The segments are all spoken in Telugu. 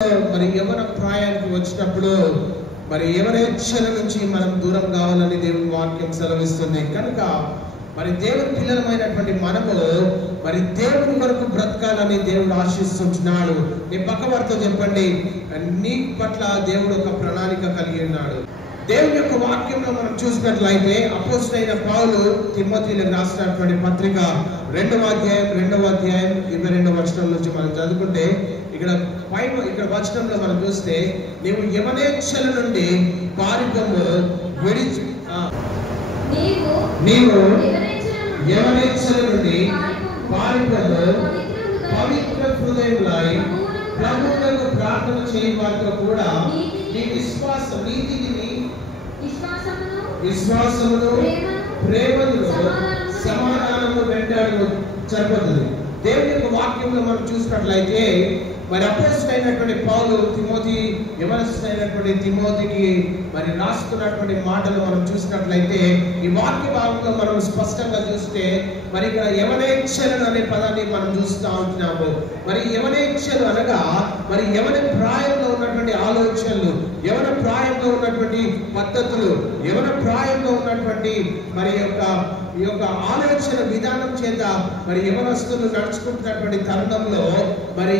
మరి యవన ప్రాయానికి వచ్చినప్పుడు మరి యవనేచ్ఛల నుంచి మనం దూరం కావాలని దేవుని వాక్యం సెలవిస్తుంది. కనుక మరి దేవుని పిల్లలమైనటువంటి మనము మరి దేవుని వరకు బ్రతకాలని దేవుడు ఆశిస్తున్నాడు. నీ పక్కవారితో చెప్పండి, నీ పట్ల దేవుడు ఒక ప్రణాళిక కలిగి ఉన్నాడు. దేవుని యొక్క వాక్యంలో మనం చూసినట్లయితే అపోస్తలుడైన పౌలు తిమోతిలకు రాసినటువంటి పత్రిక 2వ అధ్యాయం 22వ వచనం నుంచి మనం చదువుకుంటే ఇక్కడ వచనంలో మనం చూస్తే, నీవు యవనేచ్ఛల నుండి పారిపోము, నీవు యవనేచ్ఛల నుండి పారిపోము, పవిత్ర హృదయులై ప్రభువులకు ప్రార్థన చేయ వారితో కూడా నీ విశ్వాసమును ప్రేమను సమాధానము వెంటాడు సరిపోతుంది. దేవుని యొక్క వాక్యంలో మనం చూసినట్లయితే మరి అపోస్తలుడైనటువంటి పౌలు యవనస్తుడైనటువంటి తిమోతికి మరి రాస్తున్నటువంటి మాటలు మనం చూసినట్లయితే ఈ వాక్య భాగంలో మనం స్పష్టంగా చూస్తే మరి ఇక్కడ యవనేచ్ఛలు అనే పదాన్ని మనం చూస్తూ ఉంటున్నాము. మరి యవనేచ్ఛలు అనగా మరి యవన ప్రాయంలో ఉన్నటువంటి ఆలోచనలు, యవన ప్రాయంలో ఉన్నటువంటి పద్ధతులు, యవన ప్రాయంలో ఉన్నటువంటి మరి ఈ యొక్క ఆలోచన విధానం చేత మరి యవనస్తులు నడుచుకుంటున్నటువంటి తరుణంలో మరి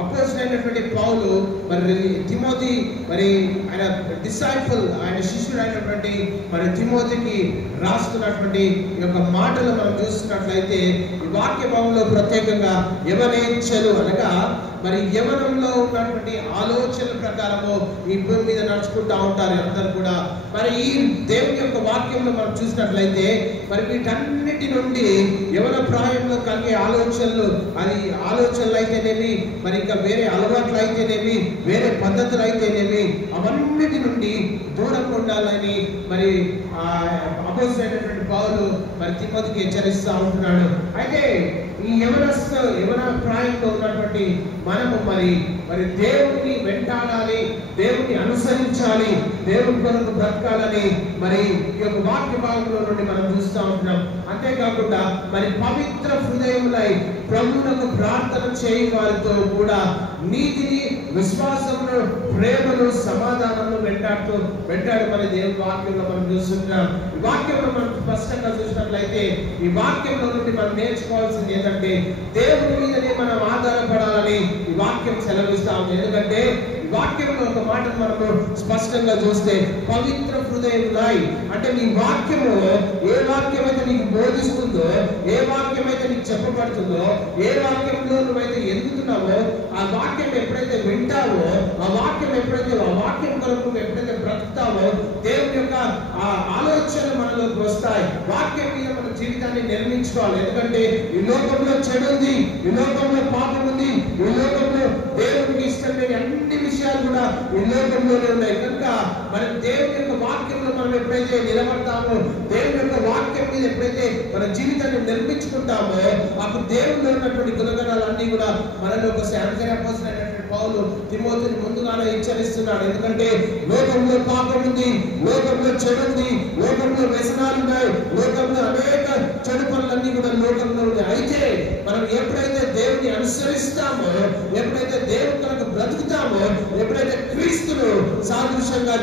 అపోస్తలుడైనటువంటి పౌలు మరి తిమోతి మరి ఆయన డిసైపుల్, ఆయన శిష్యుడు అయినటువంటి మరి తిమోతికి రాస్తున్నటువంటి ఈ యొక్క మాటలు మనం చూస్తున్నట్లయితే ఈ వాక్య భావంలో ప్రత్యేకంగా యవనేచ్ఛలు అనగా మరి యవనంలో ఉన్నటువంటి ఆలోచనల ప్రకారము ఈ భూమి మీద నడుచుకుంటూ ఉంటారు అందరు కూడా. మరి ఈ దేవుని యొక్క వాక్యంలో మనం చూసినట్లయితే మరి వీటన్నిటి నుండి యవన ప్రాయంలో కలిగే ఆలోచనలు, అది ఆలోచనలు అయితేనేమి, మరి ఇంకా వేరే అలవాట్లు అయితేనేమి, వేరే పద్ధతులు అయితేనేమి, అవన్నిటి నుండి దూరంగా ఉండాలని మరి అపోస్తలుడైనటువంటి పౌలు మరి తిమోతికి హెచ్చరిస్తూ ఉంటున్నాడు. అయితే ఈ యవన ప్రాయంలో ఉన్నటువంటి మనము మరి దేవుని వెంటాడాలి, దేవుని అనుసరించాలి, దేవుని కొరకు బ్రతకాలని మరి ఈ యొక్క వాక్య భాగంలో నుండి మనం చూస్తూ ఉంటున్నాం. అంతేకాకుండా మరి పవిత్ర హృదయములై ప్రభువునకు ప్రార్థన చేయి వారితో కూడా నీతిని, విశ్వాసమును, ప్రేమను, సమాధానమును వెంటాడు మరి దేవుని వాక్యంలో మనం చూస్తున్నాం. ఈ వాక్యంలో మనం స్పష్టంగా చూసినట్లయితే ఈ వాక్యంలో నుండి మనం నేర్చుకోవాల్సింది ఏంటంటే దేవుని మీదనే మనం ఆధారపడాలని ఈ వాక్యం సెలవిస్తా ఉంది. ఎందుకంటే ఈ వాక్యంలో ఒక మాటను మనము స్పష్టంగా చూస్తే పవిత్ర హృదయులై అంటే నీ వాక్యము ఏ వాక్యం అయితే నీకు బోధిస్తుందో, ఏ వాక్యం అయితే నీకు చెప్పబడుతుందో, ఏ వాక్యంలో నువ్వైతే ఎదుగుతున్నావో, ఆ వాక్యం ఎప్పుడైతే వింటావో, ఆ వాక్యం కొరకు నువ్వు ఎప్పుడైతే బ్రతుకుతావో దేవుని యొక్క ఆ ఆలోచన మనలోకి వస్తాయి. వాక్యం మీద మన జీవితాన్ని నిర్మించుకోవాలి. ఎందుకంటే ఈ లోకంలో చెడు ఉంది, ఈ లోకంలో పాపం ఉంది, ఈ లోకంలో దేవునికి ఇష్టం లేని అన్ని విషయాలు కూడా ఈ లోకంలోనే ఉన్నాయి. కనుక మనం దేవుని యొక్క వాక్యంలో మనం ఎప్పుడైతే నిలబడతామో, దేవుని యొక్క వాక్యం మీద ఎప్పుడైతే మన జీవితాన్ని నిర్మించుకుంటామో, అప్పుడు దేవునిలో ఉన్నటువంటి గుణగణాలన్నీ కూడా మనలో ఒక అపోస్తలుడైనటువంటి పౌలు తిమోతిని ముందుగానే హెచ్చరిస్తున్నాడు. ఎందుకంటే లోకంలో పాపం ఉంది, లోకంలో చెడు ఉంది, లోకంలో వ్యసనాలు ఉన్నాయి, లోకంలో అనేక చెడు పనులన్నీ కూడా లోకంలో ఉన్నాయి. అయితే మనం ఎప్పుడైతే దేవుని అనుసరిస్తామో, ఎప్పుడైతే దేవుని కొరకు బ్రతుకుతామో, ఎప్పుడైతే క్రీస్తును సాదృశ్యంగా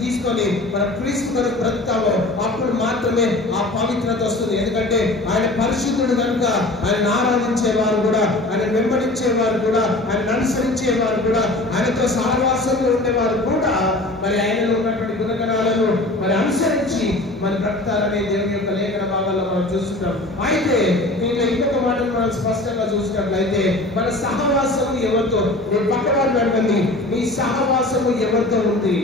తీసుకొని మనం క్రీస్తు కొరకు బ్రతుకుతామో అప్పుడు మాత్రమే ఆ పవిత్రత వస్తుంది. ఎందుకంటే ఆయన పరిశుద్ధుడు కనుక ఆయన ఆరాధించేవారు కూడా, ఆయన వెంబడించేవారు కూడా, ఆయన అనుసరించేవారు కూడా, ఆయనతో సహవాసంలో ఉండేవారు కూడా మరి ఆయనలో ఉన్నటువంటి గుణగణాలను మరి అనుసరించి మరి బ్రతుకుతారనే దేవుని యొక్క లేఖన భాగాల్లో మనం చూస్తున్నాం. అయితే దీంట్లో ఇంకొక మాటను మనం స్పష్టంగా చూసినట్లయితే మన సహవాసము ఎవరితో, నీ పక్క వాళ్ళు అడగండి, నీ సహవాసము ఎవరితో ఉంది?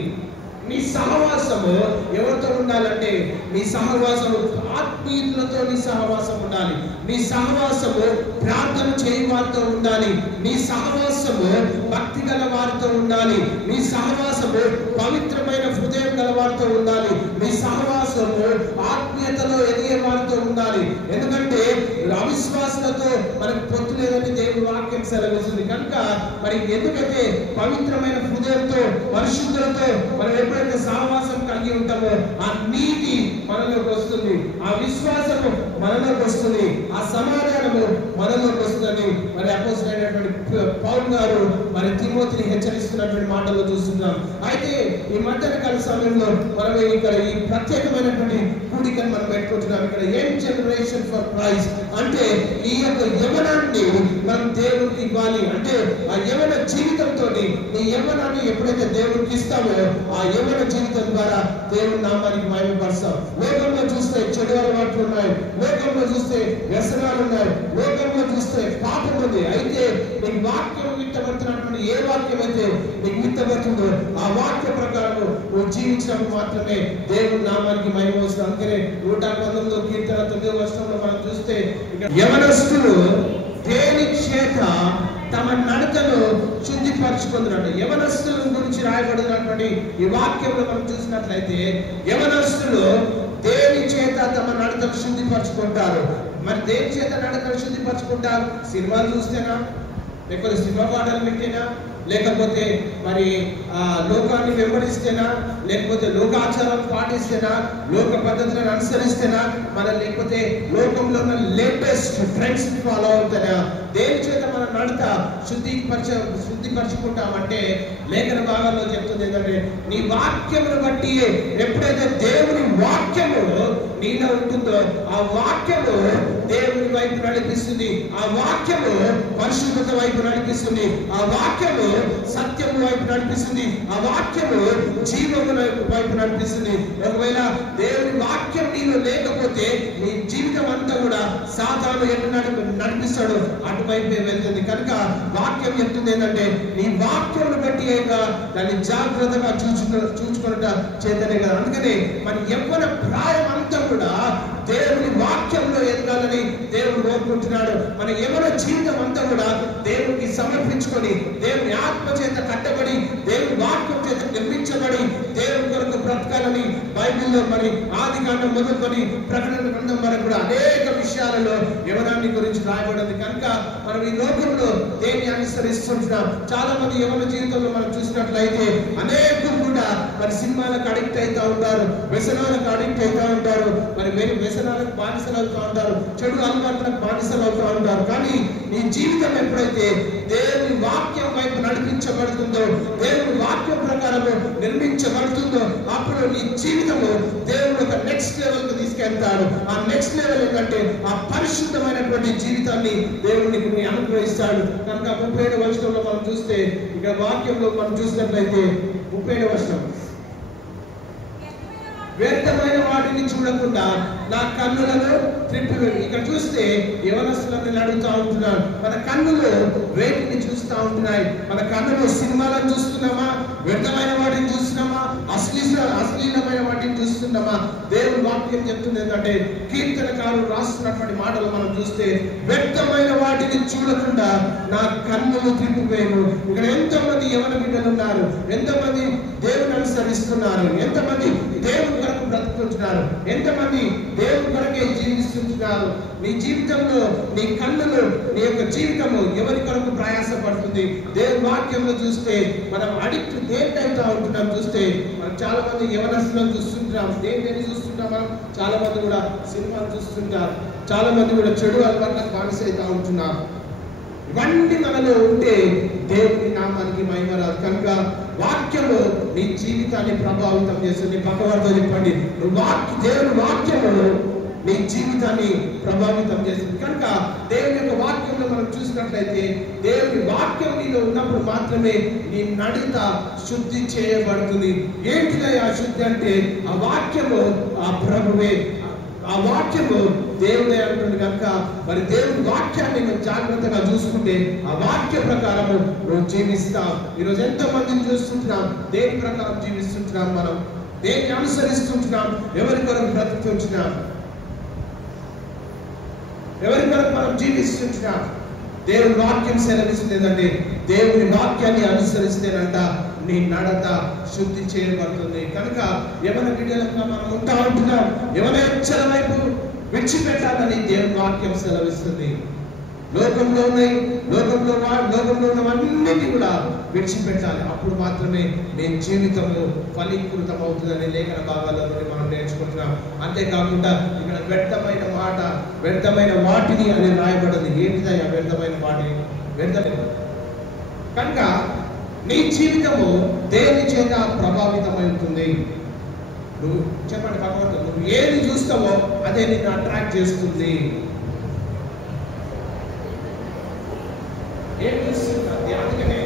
నీ సహవాసము ఎవరితో ఉండాలంటే నీ సహవాసము ఆత్మీయులతో నీ సహవాసం ఉండాలి. నీ సహవాసము ప్రార్థన చేయ వారితో ఉండాలి. నీ సహవాసము భక్తి గల వారితో ఉండాలి. నీ సహవాసము పవిత్రమైన హృదయం గల వారితో ఉండాలి. నీ సహవాసము ఆత్మీయతలో ఎదిగే వారితో ఉండాలి. ఎందుకంటే అవిశ్వాసులతో మనకు పొత్తు లేదని దేవుని వాక్యం సెలవిస్తుంది. కనుక మరి ఎందుకంటే పవిత్రమైన హృదయంతో పరిశుద్ధులతో మనం ఎప్పుడైతే సహవాసం కలిగి ఉంటామో ఆ నీతి మనలోకి వస్తుంది, ఆ విశ్వాసము మనలోకి వస్తుంది, ఆ సమాధానము మనలోకి వస్తుందని మరి అపోస్తలుడైనటువంటి పౌలు గారు మరి తిమోతిని హెచ్చరిస్తున్నటువంటి మాటలు చూస్తున్నాం. అయితే ఈ మధ్యాహ్నకాల సమయంలో మనం ఇక్కడ ఈ ప్రత్యేకమైనటువంటి కూడికను మనం పెట్టుకుంటున్నాం. ఇక్కడ యంగ్ జనరేషన్ ఫర్ క్రైస్ట్ అంటే ఈ యొక్క యవ్వనాన్ని మనం దేవుడికి ఇవ్వాలి. అంటే ఆ యవ్వన జీవితంతో నీ యవ్వనాన్ని ఎప్పుడైతే దేవుడికి ఇస్తామో ఆ యవ్వన జీవితం ద్వారా దేవుడి నామానికి మహిమపరుస్తాం. లోకంలో చూస్తే చెడు అలవాట్లు ఉన్నాయి, లోకంలో చూస్తే వ్యసనాలు ఉన్నాయి, లోకంలో చూస్తే పాపం ఉంది. అయితే నీకు వాక్యం విత్తబడుతున్నటువంటి ఏ వాక్యం అయితే నీకు విత్తబడుతుందో ఆ వాక్య ప్రకారం నువ్వు జీవించినప్పుడు మాత్రమే దేవుడి నామానికి మహిమ వస్తుంది. అందుకనే 119 కీర్తన 9వ వచనంలో మనం చూస్తే యవనస్తులు దేని చేత తమ నడకను శుద్ధిపరచుకుంటున్నాడు. యవనస్తుల గురించి రాయబడినటువంటి ఈ వాక్యంలో మనం చూసినట్లయితే యవనస్తులు దేని చేత తమ నడకను శుద్ధిపరచుకుంటారు. మరి దేని చేత నడకను శుద్ధిపరచుకుంటారు? సినిమాలు చూస్తేనా, లేకపోతే సినిమా పాటలు పెట్టినా, లేకపోతే మరి లోకాన్ని వెంబడిస్తేనా, లేకపోతే లోకాచారాలు పాటిస్తేనా, లోక పద్ధతులను అనుసరిస్తేనా, లేకపోతే లోకంలో ఉన్న లేటెస్ట్ ట్రెండ్స్ ఫాలో అవుతానా? దేని చేత మన నడత శుద్ధిపరచుకుంటామంటే లేఖన భాగంలో చెప్తుంది ఏంటంటే నీ వాక్యమును బట్టి ఎప్పుడైతే దేవుని వాక్యము నీలో ఉంటుందో ఆ వాక్యము దేవుని వైపు నడిపిస్తుంది, ఆ వాక్యము పరిశుద్ధత వైపు నడిపిస్తుంది, ఆ వాక్యము సత్యము వైపు నడిపిస్తుంది, ఆ వాక్యము జీవము వైపు నడిపిస్తుంది. ఒకవేళ దేవుని వాక్యం నీలో లేకపోతే నీ జీవితం అంతా కూడా సాతాను ఎటు నడిపిస్తాడు అటువైపే వెళ్తుంది. కనుక వాక్యం చెప్తుంది ఏంటంటే నీ వాక్యమును బట్టి దాన్ని జాగ్రత్తగా చూచుకున్నట చేతనే కదా. అందుకని మన యవ్వన ప్రాయం అంతా కూడా దేవుని వాక్యంలో ఎదగాలని దేవుడు కోరుకుంటున్నాడు. మన యవ్వన జీవితం అంతా కూడా దేవునికి సమర్పించుకొని దేవుని ఆత్మ చేత కట్టబడి దేవుని వాక్యం చేత నిర్మించబడి దేవుని కొరకు బ్రతకాలని బైబిల్లో మరి ఆదికాండం మొదలుకొని ప్రకటన గ్రంథం వరకు కూడా అనేక విషయాలలో యవ్వనాన్ని గురించి రాయబడింది. కనుక మనం ఈ లోకంలో దేన్ని అనుసరిస్తుంటున్నాం. చాలా మంది యవ్వన జీవితంలో మనం చూసినట్లయితే అనేకులు కూడా మరి సినిమాలకు అడిక్ట్ అవుతా ఉంటారు, వ్యసనాలకు అడిక్ట్ అవుతా ఉంటారు, మరి వ్యసనాలకు బానిసలు అవుతా ఉంటారు, చెడు అలవాట్లకు బానిసలు అవుతా ఉంటారు. కానీ నీ జీవితం ఎప్పుడైతే దేవుని వాక్యం వైపు నడిపించబడుతుందో, దేవుని వాక్యం ప్రకారము నిర్మించబడుతుందో అప్పుడు నీ జీవితము దేవుడు ఒక నెక్స్ట్ లెవెల్ కు తీసుకెళ్తాడు. ఆ నెక్స్ట్ లెవెల్ ఏంటంటే ఆ పరిశుద్ధమైనటువంటి జీవితాన్ని దేవుడికి అనుగ్రహిస్తాడు. కనుక 37వ వచనంలో మనం చూస్తే ఇక్కడ వాక్యంలో మనం చూసినట్లయితే 37వ వచనం, వ్యర్థమైన వాటిని చూడకుండా నా కన్నులను త్రిప్పివేయండి. ఇక్కడ చూస్తే యవనస్తులను అడుగుతా ఉంటున్నాడు, మన కన్నులు వేటిని చూస్తూ ఉంటున్నాయి? మన కన్నులు సినిమాలను చూస్తున్నామా, వ్యర్థమైన వాటిని చూస్తున్నామా, అశ్లీలమైన వాటిని చూస్తున్నామా? దేవుని వాక్యం చెప్తుంది ఏంటంటే కీర్తనకారులు రాస్తున్నటువంటి మాటలు మనం చూస్తే వ్యర్థమైన వాటిని చూడకుండా నా కన్నులు త్రిప్పివేయను. ఇక్కడ ఎంతమంది యవన బిడ్డలు ఉన్నారు, ఎంతమంది దేవుని అనుసరిస్తున్నారు, ఎంతమంది దేవుని కొరకు బ్రతుకుంటున్నారు, ఎంతమంది దేవుని కొరకే జీవిస్తుంటున్నారు? నీ జీవితంలో నీ కన్నులు, నీ యొక్క జీవితము ఎవరి కొరకు ప్రయాసపడుతుంది? దేవుని వాక్యంలో చూస్తే మనం అడిక్ట్ దేంటైతే ఉంటున్నాం. చూస్తే మనం చాలా మంది యవనస్తులను చూస్తుంటాం. దేని చూస్తుంటాం మనం? చాలా మంది కూడా సినిమాలు చూస్తుంటారు, చాలా మంది కూడా చెడు అలవాట్లకు బానిస అవుతా ఉంటున్నాం. ఇవన్నీ మనలో ఉంటే దేవుని నామానికి మహిమ రాదు. కనుక వాక్యము నీ జీవితాన్ని ప్రభావితం చేస్తుంది. పక్కవారితో చెప్పండి, దేవుని వాక్యము నీ జీవితాన్ని ప్రభావితం చేస్తుంది. కనుక దేవుని యొక్క వాక్యంలో మనం చూసినట్లయితే దేవుని వాక్యం నీలో ఉన్నప్పుడు మాత్రమే నీ నడత శుద్ధి చేయబడుతుంది. ఏంటిదా ఆ శుద్ధి అంటే ఆ వాక్యము ఆ ప్రభువే, ఆ వాక్యము దేవుడే అంటుంది. కనుక మరి దేవుని వాక్యాన్ని నువ్వు జాగ్రత్తగా చూసుకుంటే ఆ వాక్య ప్రకారము నువ్వు జీవిస్తావు. ఈరోజు ఎంతో మందిని చూస్తుంటున్నాం, దేని ప్రకారం జీవిస్తుంటున్నాం, మనం దేన్ని అనుసరిస్తుంటున్నాం, ఎవరి కొరకు బ్రతుకుతుంటున్నాం, ఎవరి కొరకు మనం జీవిస్తుంటున్నాం? దేవుని వాక్యం సెలవిస్తుంది ఏంటంటే దేవుని వాక్యాన్ని అనుసరిస్తేనంట నీ నడత శుద్ధి చేయబడుతుంది. కనుక యవన బిడ్డలుగా మనం ఉంటా ఉంటున్నాం, యవన ఇచ్చల వైపు విడిచిపెట్టాలని దేవుని వాక్యం సెలవిస్తుంది. లోకంలో ఉన్నవన్నీ కూడా విడిచిపెట్టాలి. అప్పుడు మాత్రమే మీ జీవితంలో ఫలీకృతం అవుతుందని లేఖన భాగాల్లో మనం నేర్చుకుంటున్నాం. అంతేకాకుండా ఇక్కడ వ్యర్థమైన మాట, వ్యర్థమైన వాటిని అని రాయబడింది. ఏంటిదయ్యా వ్యర్థమైన వాటిని? వ్యర్థమైన కనుక నీ జీవితము దేని చేత ప్రభావితమవుతుంది? నువ్వు చెప్పండి భగవంతుడు, నువ్వు ఏది చూస్తావో అదే నిన్ను అట్రాక్ట్ చేస్తుంది. ఏం చూస్తుంది? అందుకనే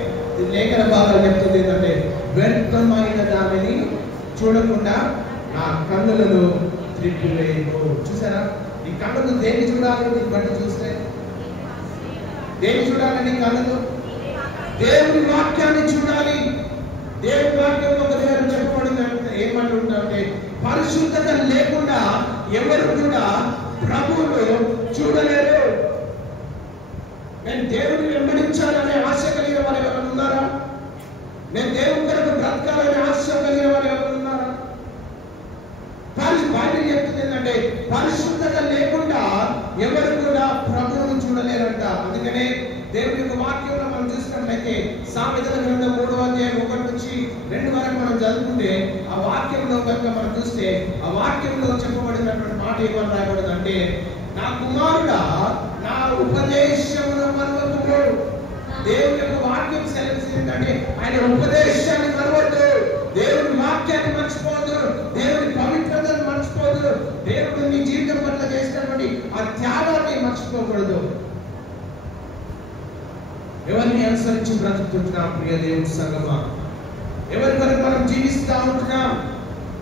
లేఖన భాగాలు చెప్తుంది ఏంటంటే, వ్యర్థమైన దానిని చూడకుండా నా కన్నులను త్రిప్పివేయను. చూసారా, ఈ కన్నులు దేన్ని చూడాలి? నీ బట్టి చూస్తే దేన్ని చూడాలని కన్నులు? దేవుని వాక్యాన్ని చూడాలి. దేవుని వాక్యంలో ఒక దగ్గర చెప్పబడింది, ఏమంటుంటే పరిశుద్ధత లేకుండా ఎవరు కూడా ప్రభువును చూడలేరు. నేను దేవుని వెంబడించాలనే ఆశ కలిగిన వారు ఎవరైనా ఉన్నారా? నేను దేవుని కొరకు బ్రతకాలనే ఆశ కలిగిన వారు ఎవరైనా ఉన్నారా? బైబిల్ చెప్తుంది ఏంటంటే పరిశుద్ధత లేకుండా ఎవరు కూడా ప్రభువును చూడలేరంట. అందుకనే దేవుని యొక్క వాక్యంలో మనం చూసినట్లయితే సామెతల గ్రంథం 3వ అధ్యాయం 1 నుంచి 2 వరకు మనం చదువుకుంటే ఆ వాక్యంలో కనుక మనం చూస్తే ఆ వాక్యంలో చెప్పబడినటువంటి మాట ఏమని రాయబడిందంటే, నా కుమారుడా నా ఉపదేశమును మరువకుము. దేవుని యొక్క వాక్యం సెలవిస్తుందంటే ఆయన ఉపదేశాన్ని మరవద్దు, దేవుని వాక్యాన్ని మర్చిపోవద్దు, దేవుని పవిత్రతను మర్చిపోవద్దు, దేవుడు నీ జీవితం పట్ల చేసినటువంటి ఆ త్యాగాన్ని మర్చిపోకూడదు. ఎవరిని అనుసరించి బ్రతుకుతున్నాం ప్రియ దేవుని సంగమా? ఎవరి కొరకు మనం జీవిస్తూ ఉంటున్నాం?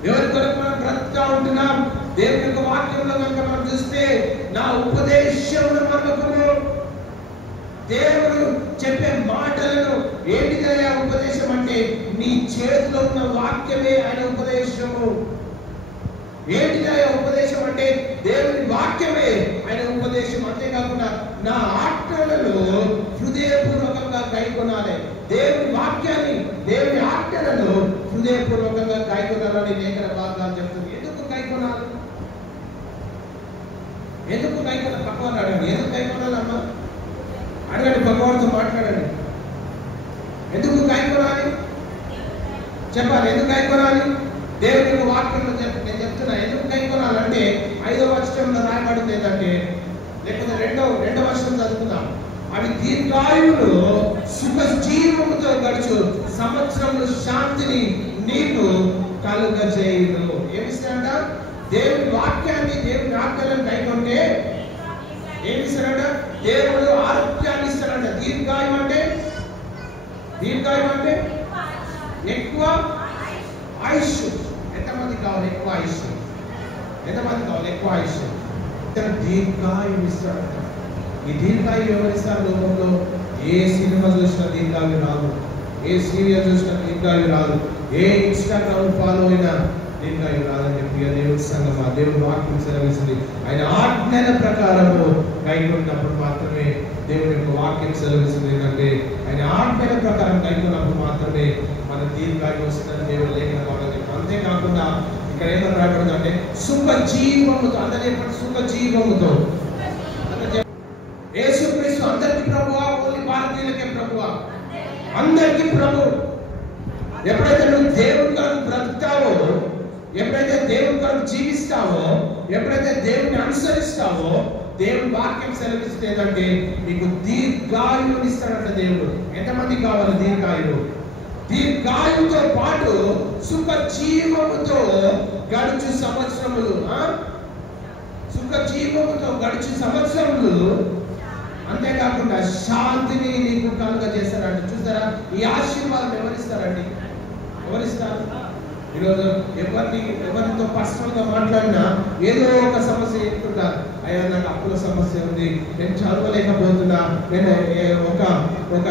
ఎవరి కొరకు మనం బ్రతుకుతూ ఉంటున్నాం? దేవుని యొక్క వాక్యంలో కనుక మనం చూస్తే నా ఉపదేశమును మరవకుము. దేవుడు చెప్పే మాటలను ఏంటిదయ్యా ఉపదేశం అంటే నీ చేతిలో ఉన్న వాక్యమే ఆయన ఉపదేశము. ఏంటిదయ్యా ఉపదేశం అంటే దేవుని వాక్యమే ఆయన ఉపదేశం. అంతేకాకుండా నా ఆజ్ఞలను హృదయపూర్వకంగా కైకొనాలి. దేవుని వాక్యాన్ని, దేవుని ఆజ్ఞలను హృదయపూర్వకంగా కైకొనాలని లేఖన భాగాలు చెప్తుంది. ఎందుకు కైకొనాలి? ఎందుకు కైకొనాలి? భగవాన్ అడగండి, ఎందుకు కైకొనాలమ్మా? అడగండి, భగవాన్తో మాట్లాడండి. ఎందుకు కైకొనాలి చెప్పాలి. ఎందుకు కైకొనాలి? దేవుని యొక్క వాక్యంలో నేను చెప్తున్నా ఎందుకు కైకొనాలంటే 5వ వచనంలో రాయబడింది ఏంటంటే, లేకపోతే రెండవ వచనం చదువుకుందాం. అవి దీర్ఘాయువులు సుఖ జీవముతో గడుచు సంవత్సరములు శాంతిని నీకు కలుగజేయును. ఏమిస్తాడంట? దేవుని వాక్యాన్ని, దేవుని ఆజ్ఞలను కైకొంటే ఏమిస్తాడంట? దేవుడు ఆరోగ్యాన్ని ఇస్తాడంట. దీర్ఘాయువు అంటే ఎక్కువ ఆయుష్. ఎంతమంది కావాలి ఎక్కువ ఆయుష్? ఎంతమంది కావాలి ఎక్కువ ఆయుష్? దీర్ఘాయువు ఇస్తాడంట. ఈ దీర్ఘాయువు ఎవరిస్తారు లోకంలో? ఏ సినిమా చూసినా దీర్ఘాయువు రాదు, ఏ సీరియల్ చూసినా దీర్ఘాయువు రాదు, ఏ ఇన్స్టాగ్రామ్ ఫాలో అయినా దీర్ఘాయువు రాదని చెప్పి దేవుడి సంగమా దేవుడి వాక్యం సెలవిస్తుంది. ఆయన ఆజ్ఞల ప్రకారము కైకొన్నప్పుడు మాత్రమే దేవుడి యొక్క వాక్యం సెలవిస్తుంది. ఏంటంటే ఆయన ఆజ్ఞల ప్రకారం కైకొన్నప్పుడు మాత్రమే మన దీర్ఘాయువు వస్తుందని దేవుడు లేఖన భాగంలో చెప్పారు. అంతేకాకుండా ఇక్కడ ఏమని రాయబడింది అంటే సుఖ జీవముతో, అందరి సుఖ జీవముతో. యేసుక్రీస్తు అందరికీ ప్రభువా? ఓన్లీ భారతీయులకే ప్రభువా? అందరికీ ప్రభు. ఎప్పుడైతే నువ్వు దేవుని కొరకు బ్రతుకుతావో, ఎప్పుడైతే దేవుని కొరకు జీవిస్తావో, ఎప్పుడైతే దేవుని అనుసరిస్తావో, దేవుని వాక్యం సెలవిస్తుందంటే నీకు దీర్ఘాయువుని ఇస్తాడంట దేవుడు. ఎంతమంది కావాలి దీర్ఘాయువు? దీర్ఘాయువుతో పాటు సుఖ జీవముతో గడుచు సంవత్సరములు, సుఖ జీవముతో గడుచు సంవత్సరములు, అంతేకాకుండా శాంతిని నీకు కలుగజేస్తారంట. చూస్తారా, ఈ ఆశీర్వాదం ఎవరిస్తారండి? ఎవరిస్తారు? ఈరోజు ఎవరితో పర్సనల్ గా మాట్లాడినా ఏదో ఒక సమస్య చెప్తుంటారు. అయ్యా నాకు అప్పుల సమస్య ఉంది, నేను చదవలేకపోతున్నా, నేను ఒక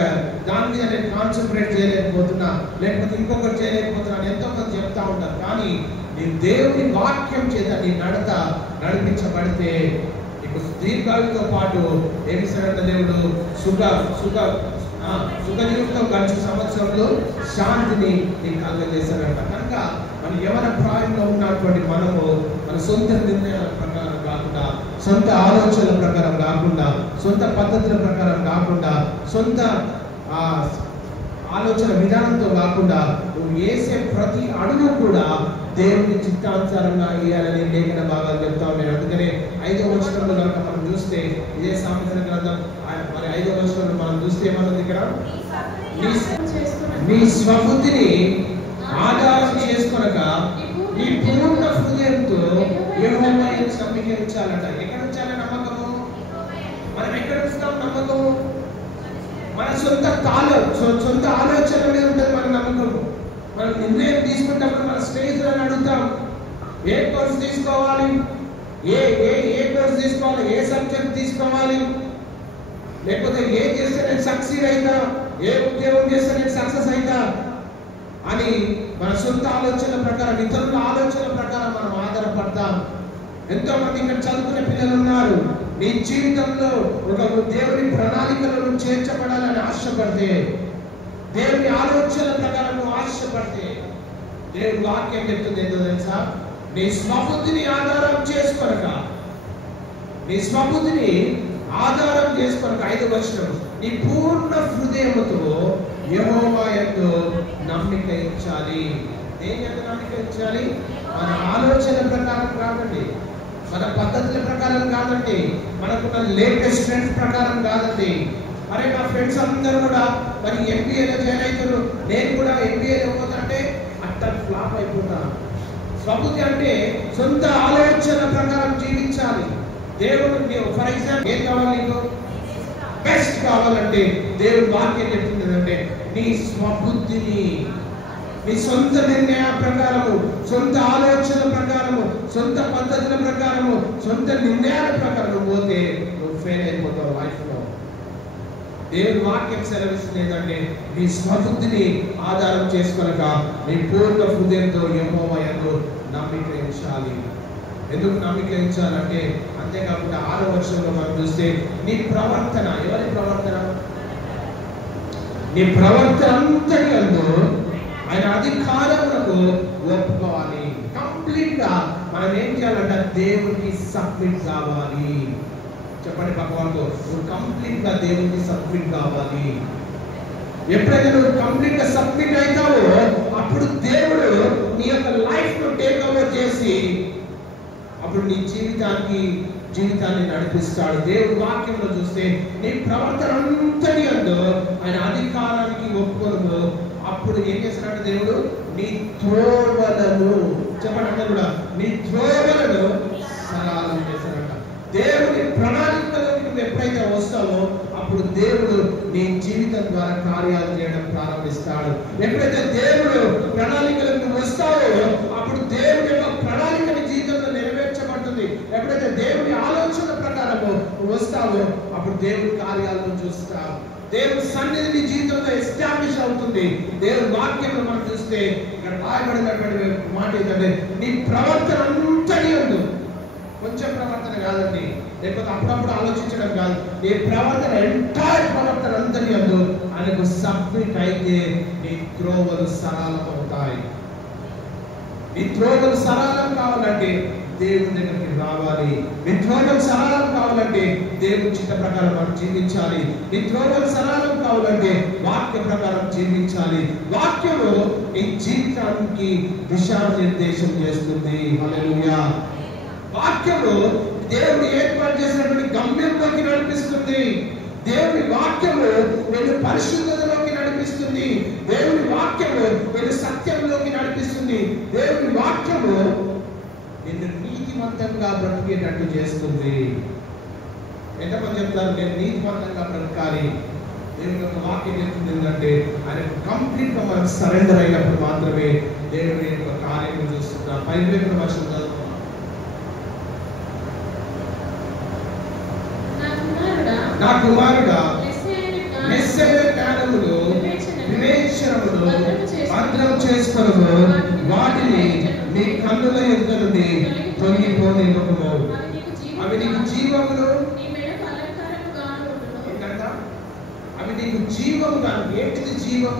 దాని మీద నేను కాన్సన్ట్రేట్ చేయలేకపోతున్నా, లేకపోతే ఇంకొకటి చేయలేకపోతున్నా, ఎంతో మంది చెప్తా ఉంటారు. కానీ నీ దేవుని వాక్యం చేత నీ నడిపించబడితే నీకు దీర్ఘాయువుతో పాటు ఏమిస్తాడంటే దేవుడు సుఖజీవితం గడిచే సంవత్సరంలో శాంతిని నీకు కలుగజేస్తాడంట. కనుక మన యవన ప్రాయంలో ఉన్నటువంటి మనము మన సొంత నిర్ణయాల ప్రకారం కాకుండా, సొంత ఆలోచనల ప్రకారం కాకుండా, సొంత పద్ధతుల ప్రకారం కాకుండా, సొంత ఆలోచన విధానంతో కాకుండా నువ్వు వేసే ప్రతి అడుగు కూడా దేవుని చిత్తానుసారంగా వేయాలని లేఖన భాగాలు చెప్తాం. మీరు అందుకనే 5వ వచనంలో కనుక మనం చూస్తే ఇదే సామెతల గ్రంథం మరి 5వ వచనంలో మనం చూస్తే ఏమన్నది ఇక్కడ, నీ స్వబుద్ధిని ఆధారం చేసుకొనక నీ పూర్ణ హృదయంతో యెహోవా యందు నమ్మిక ఉంచాలంట. ఎక్కడ ఉంచాలి నమ్మకము? మనం ఎక్కడ ఉంచుతాం నమ్మకము? మన సొంత ఆలోచన మీద ఉంటుంది మన నమ్మకం. మనం నిర్ణయం తీసుకుంటప్పుడు మన స్నేహితులను అడుగుతాం, ఏ కోర్సు తీసుకోవాలి, ఏ కోర్సు తీసుకోవాలి, ఏ సబ్జెక్ట్ తీసుకోవాలి, లేకపోతే ఏ చేస్తే నేను సక్సీడ్ అవుతా, ఏ ఉద్యోగం చేస్తే నేను సక్సెస్ అవుతా అని మన సొంత ఆలోచనల ప్రకారం, ఇతరుల ఆలోచనల ప్రకారం మనం ఆధారపడతాం. ఎంతో మంది ఇక్కడ చదువుకునే పిల్లలు ఉన్నారు. నీ జీవితంలో ఒక దేవుని ప్రణాళికలను చేర్చబడాలని ఆశపడితే, దేవుని ఆలోచన ప్రకారం నువ్వు ఆశపడితే, దేవుని వాక్యం చెప్తుంది ఏంటో తెలుసా? నీ స్వబుద్ధిని ఆధారం చేసుకొనక, నీ స్వబుద్ధిని ఆధారం చేసుకొనక 5వ వచనం, నీ పూర్ణ హృదయముతో యెహోవా యందు నమ్మిక ఉంచాలి. దేని యందు నమ్మిక ఉంచాలి? మన ఆలోచన ప్రకారం కాదండి, మన పద్ధతుల ప్రకారం కాదండి, మనకున్న లేటెస్ట్ ట్రెండ్స్ ప్రకారం కాదండి. అరే నా ఫ్రెండ్స్ అందరూ కూడా మరి ఎంబీఏలో జాయిన్ అవుతారు, నేను కూడా ఎంబీఏలో పోతుంటే అట్ట ఫ్లాప్ అయిపోతా. స్వబుద్ధి అంటే సొంత ఆలోచన ప్రకారం జీవించాలి. దేవుడు ఫర్ ఎగ్జాంపుల్ ఏం కావాలి నీకు? బెస్ట్ కావాలంటే దేవుడు వాక్యం చెప్తుంది అంటే నీ స్వబుద్ధిని, నీ సొంత నిర్ణయ ప్రకారము, సొంత ఆలోచన ప్రకారము, సొంత పద్ధతుల ప్రకారము, సొంత నిర్ణయాల ప్రకారం పోతే నువ్వు ఫెయిల్ అయిపోతావు లైఫ్ లో. దేవుని వాక్యం సెలవిస్తుంది ఏంటంటే నీ స్వబుద్ధిని ఆధారం చేసుకొనక నీ పూర్ణ హృదయంతో యెహోవా యందు నమ్మిక ఉంచాలి. ఎందుకు నమ్మిక ఉంచాలంటే, అంతేకాకుండా 6వ వచనంలో మనం చూస్తే నీ ప్రవర్తన, ఎవరి ప్రవర్తన? నీ ప్రవర్తన అంతటి యందు ఆయన అధికారములకు ఒప్పుకోవాలి. కంప్లీట్ గా మనం ఏం చేయాలంటే దేవునికి సబ్మిట్ కావాలి. చెప్పండి పక్కవాళ్ళతో, నువ్వు కంప్లీట్ గా దేవునికి సబ్మిట్ కావాలి. ఎప్పుడైతే నువ్వు కంప్లీట్ గా సబ్మిట్ అవుతావో అప్పుడు దేవుడు నీ యొక్క లైఫ్ ను టేక్ ఓవర్ చేసి అప్పుడు నీ జీవితాన్ని నడిపిస్తాడు. దేవుడి వాక్యంలో చూస్తే నీ ప్రవర్తన అంతటి యందు ఆయన అధికారానికి ఒప్పుకోను. అప్పుడు ఏం చేస్తాడంటే దేవుడు నీ త్రోవలను, చెప్పండి అందరూ కూడా, నీ త్రోవలను సరళం చేస్తాడంట. దేవుని ప్రణాళికలోకి నువ్వు ఎప్పుడైతే వస్తావో అప్పుడు దేవుడు నీ జీవితం ద్వారా కార్యాలు చేయడం ప్రారంభిస్తాడు. ఎప్పుడైతే దేవుడు ప్రణాళికలకు నువ్వు వస్తావో అప్పుడు దేవుడి యొక్క ప్రణాళిక నీ జీవితంలో నెరవేర్చబడుతుంది. ఎప్పుడైతే దేవుని ఆలోచన ప్రకారము నువ్వు వస్తావో అప్పుడు దేవుడి కార్యాలను చూస్తావు. దేవుని సన్నిధి నీ జీవితంలో ఎస్టాబ్లిష్ అవుతుంది. దేవుని వాక్యంలో మనం చూస్తే ఇక్కడ రాయబడినటువంటి మాట ఏంటంటే నీ ప్రవర్తన అంతటి యందు, కొంచెం ప్రవర్తన కాదండి, లేకపోతే అప్పుడప్పుడు ఆలోచించడం కాదు, నీ ప్రవర్తన ఎంటైర్ ప్రవర్తన అంతటి యందు ఆయనకు సబ్మిట్ అయితే నీ త్రోవలు సరళం అవుతాయి. నీ త్రోవలు సరళం కావాలంటే దేవుని దగ్గరికి రావాలి. నీ త్రోవలు సరళం కావాలంటే దేవుని చిత్త ప్రకారం మనం జీవించాలి. నీ త్రోవలు సరళం కావాలంటే వాక్య ప్రకారం జీవించాలి. వాక్యము నీ జీవితానికి దిశానిర్దేశం చేస్తుంది. హల్లెలూయా. వాక్యము దేవుడు ఏర్పాటు చేసినటువంటి గమ్యంలోకి నడిపిస్తుంది. దేవుని వాక్యము నేను పరిశుద్ధతలోకి నడిపిస్తుంది. దేవుని వాక్యము నేను సత్యంలోకి నడిపిస్తుంది. దేవుని వాక్యము నిన్ను నీతివంతంగా బ్రతికేటట్టు చేస్తుంది. ఎంతమంది చెప్తారు నేను నీతివంతంగా బ్రతకాలి? దేవుని యొక్క వాక్యం చెప్తుంది ఏంటంటే ఆయన కంప్లీట్ గా మనం సరెండర్ అయినప్పుడు మాత్రమే దేవుని యొక్క కార్యం చూస్తున్నాం. 15వ వచనం చదువుతాం. నా కుమారుడా, నిశ్చయ జ్ఞానములు వివేచనములు భద్రం చేసుకొనుము, వాటిని నీ కన్నుల ఎదుట నుండి తొలగిపోనివ్వకుము. అవి నీకు జీవములు, అవి నీకు జీవము కాదు. ఏంటిది జీవం?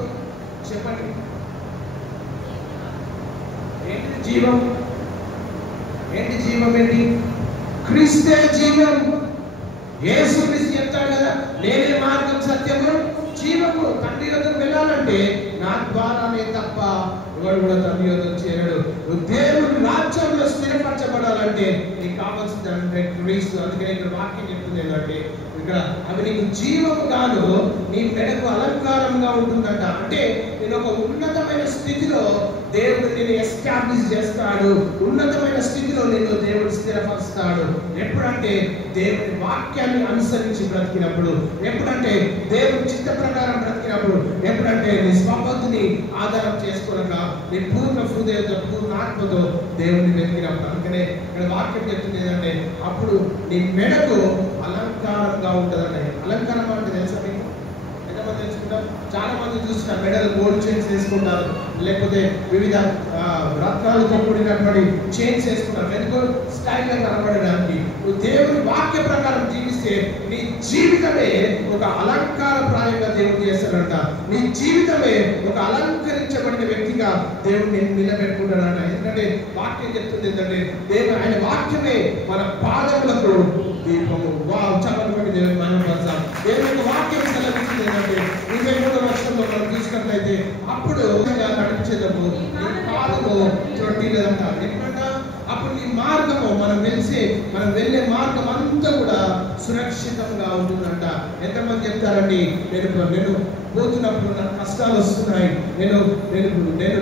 చెప్పండి, ఏంటిది జీవం? ఏంటి జీవం? ఏంటి? క్రీస్తే జీవం. యేసు క్రీస్తు చెప్తాడు కదా, నేనే మార్గం సత్యము జీవము, తండ్రి వద్దకు వెళ్ళాలి చేరాలంటే నా ద్వారానే తప్ప ఎవరు కూడా తండ్రి యొద్దకు చేరడు. నువ్వు దేవుని రాజ్యంలో స్థిరపరచబడాలంటే నీకు కావాల్సిందంటే క్రీస్తు. అందుకని ఇక్కడ వాక్యం చెప్తుంది ఏంటంటే ఇక్కడ అవి నీకు జీవము కాదు, నీ మెడకు అలంకారంగా ఉంటుందంట. అంటే నేను ఒక ఉన్నతమైన స్థితిలో దేవుడు నిన్ను ఎస్టాబ్లిష్ చేస్తాడు, ఉన్నతమైన స్థితిలో నిన్ను దేవుడు స్థిరపరుస్తాడు. ఎప్పుడంటే దేవుని వాక్యాన్ని అనుసరించి బ్రతికినప్పుడు, ఎప్పుడంటే దేవుని చిత్త ప్రకారం బ్రతికినప్పుడు, ఎప్పుడంటే నీ స్వబుద్ధిని ఆధారం చేసుకోనక నీ పూర్ణ హృదయంతో పూర్ణ ఆత్మతో దేవుని వెతికినప్పుడు. అందుకనే ఇక్కడ వాక్యం చెప్తుంది ఏంటంటే అప్పుడు నీ మెడకు అలంకారంగా ఉంటుందండి. అలంకారం అంటే తెలుసా మీకు? ఎంతమంది తెలుసుకుంటారు? చాలా మంది చూస్తున్నారు మెడలు గోల్డ్ చైన్స్ వేసుకుంటారు, లేకపోతే వివిధ రత్నాలతో కూడినటువంటి చైన్స్ వేసుకుంటారు. ఎందుకు? స్టైల్ గా కనబడడానికి. నువ్వు దేవుని వాక్య ప్రకారం జీవిస్తే నీ జీవితమే ఒక అలంకార ప్రాయంగా దేవుడు చేస్తాడంట. నీ జీవితమే ఒక అలంకరించబడిన వ్యక్తిగా దేవుడు నేను నిలబెట్టుకుంటాడంట. ఎందుకంటే వాక్యం చెప్తుంది ఏంటంటే దేవుడు ఆయన వాక్యమే మన పాదములకు దీపము. చెప్పబడి దేవుని మహిమపరచాం. దేవుని వాక్యం సెలవిస్తుంది ఏంటంటే 23వ వచనంలో మనం చూసినట్లయితే అప్పుడు నడిపించేటప్పుడు నీ పాదము త్రొట్టిలేదంట. ఎప్పుడంట? అప్పుడు నీ మార్గము మనం వెళ్ళే మార్గం అంతా కూడా సురక్షితంగా ఉంటుందంట. ఎంతమంది చెప్తారండి నేను పోతున్నప్పుడు నాకు కష్టాలు వస్తున్నాయి, నేను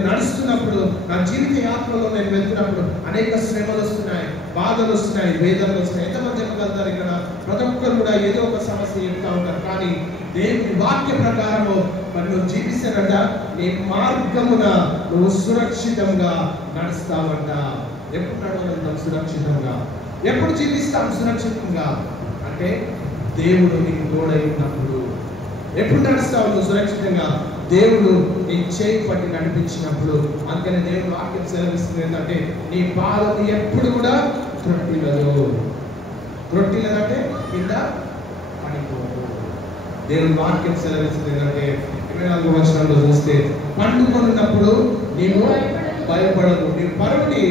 నడుస్తున్నప్పుడు నా జీవిత యాత్రలో నేను వెళ్తున్నప్పుడు అనేక శ్రమలు వస్తున్నాయి, బాధలు వస్తున్నాయి, వేదనలు వస్తున్నాయి. ఎంతమంది చెప్పగలుగుతారు? ఇక్కడ ప్రతి ఒక్కరు కూడా ఏదో ఒక సమస్య చెప్తా ఉంటారు. కానీ దేవుని వాక్య ప్రకారము మరి నువ్వు జీవిస్తానంట, నీ మార్గమున నువ్వు సురక్షితంగా నడుస్తావంట. ఎప్పుడు నడవగలుగుతాం సురక్షితంగా? ఎప్పుడు జీవిస్తాం సురక్షితంగా? అంటే దేవుడు నీకు తోడై ఉన్నప్పుడు. ఎప్పుడు నడుస్తావు నువ్వు సురక్షితంగా? దేవుడు నీ చేయి పట్టి నడిపించినప్పుడు. అందుకని దేవుడు వాక్యం సెలవిస్తుంది ఏంటంటే నీ పాదం ఎప్పుడు కూడా త్రొట్టిలదంటే కింద పడిపోదు. దేవుడు వాక్యం సెలవిస్తుంది ఏంటంటే 24వ వచనంలో చూస్తే పండుకొన్నప్పుడు నీవు భయపడదు, నీ పరువుని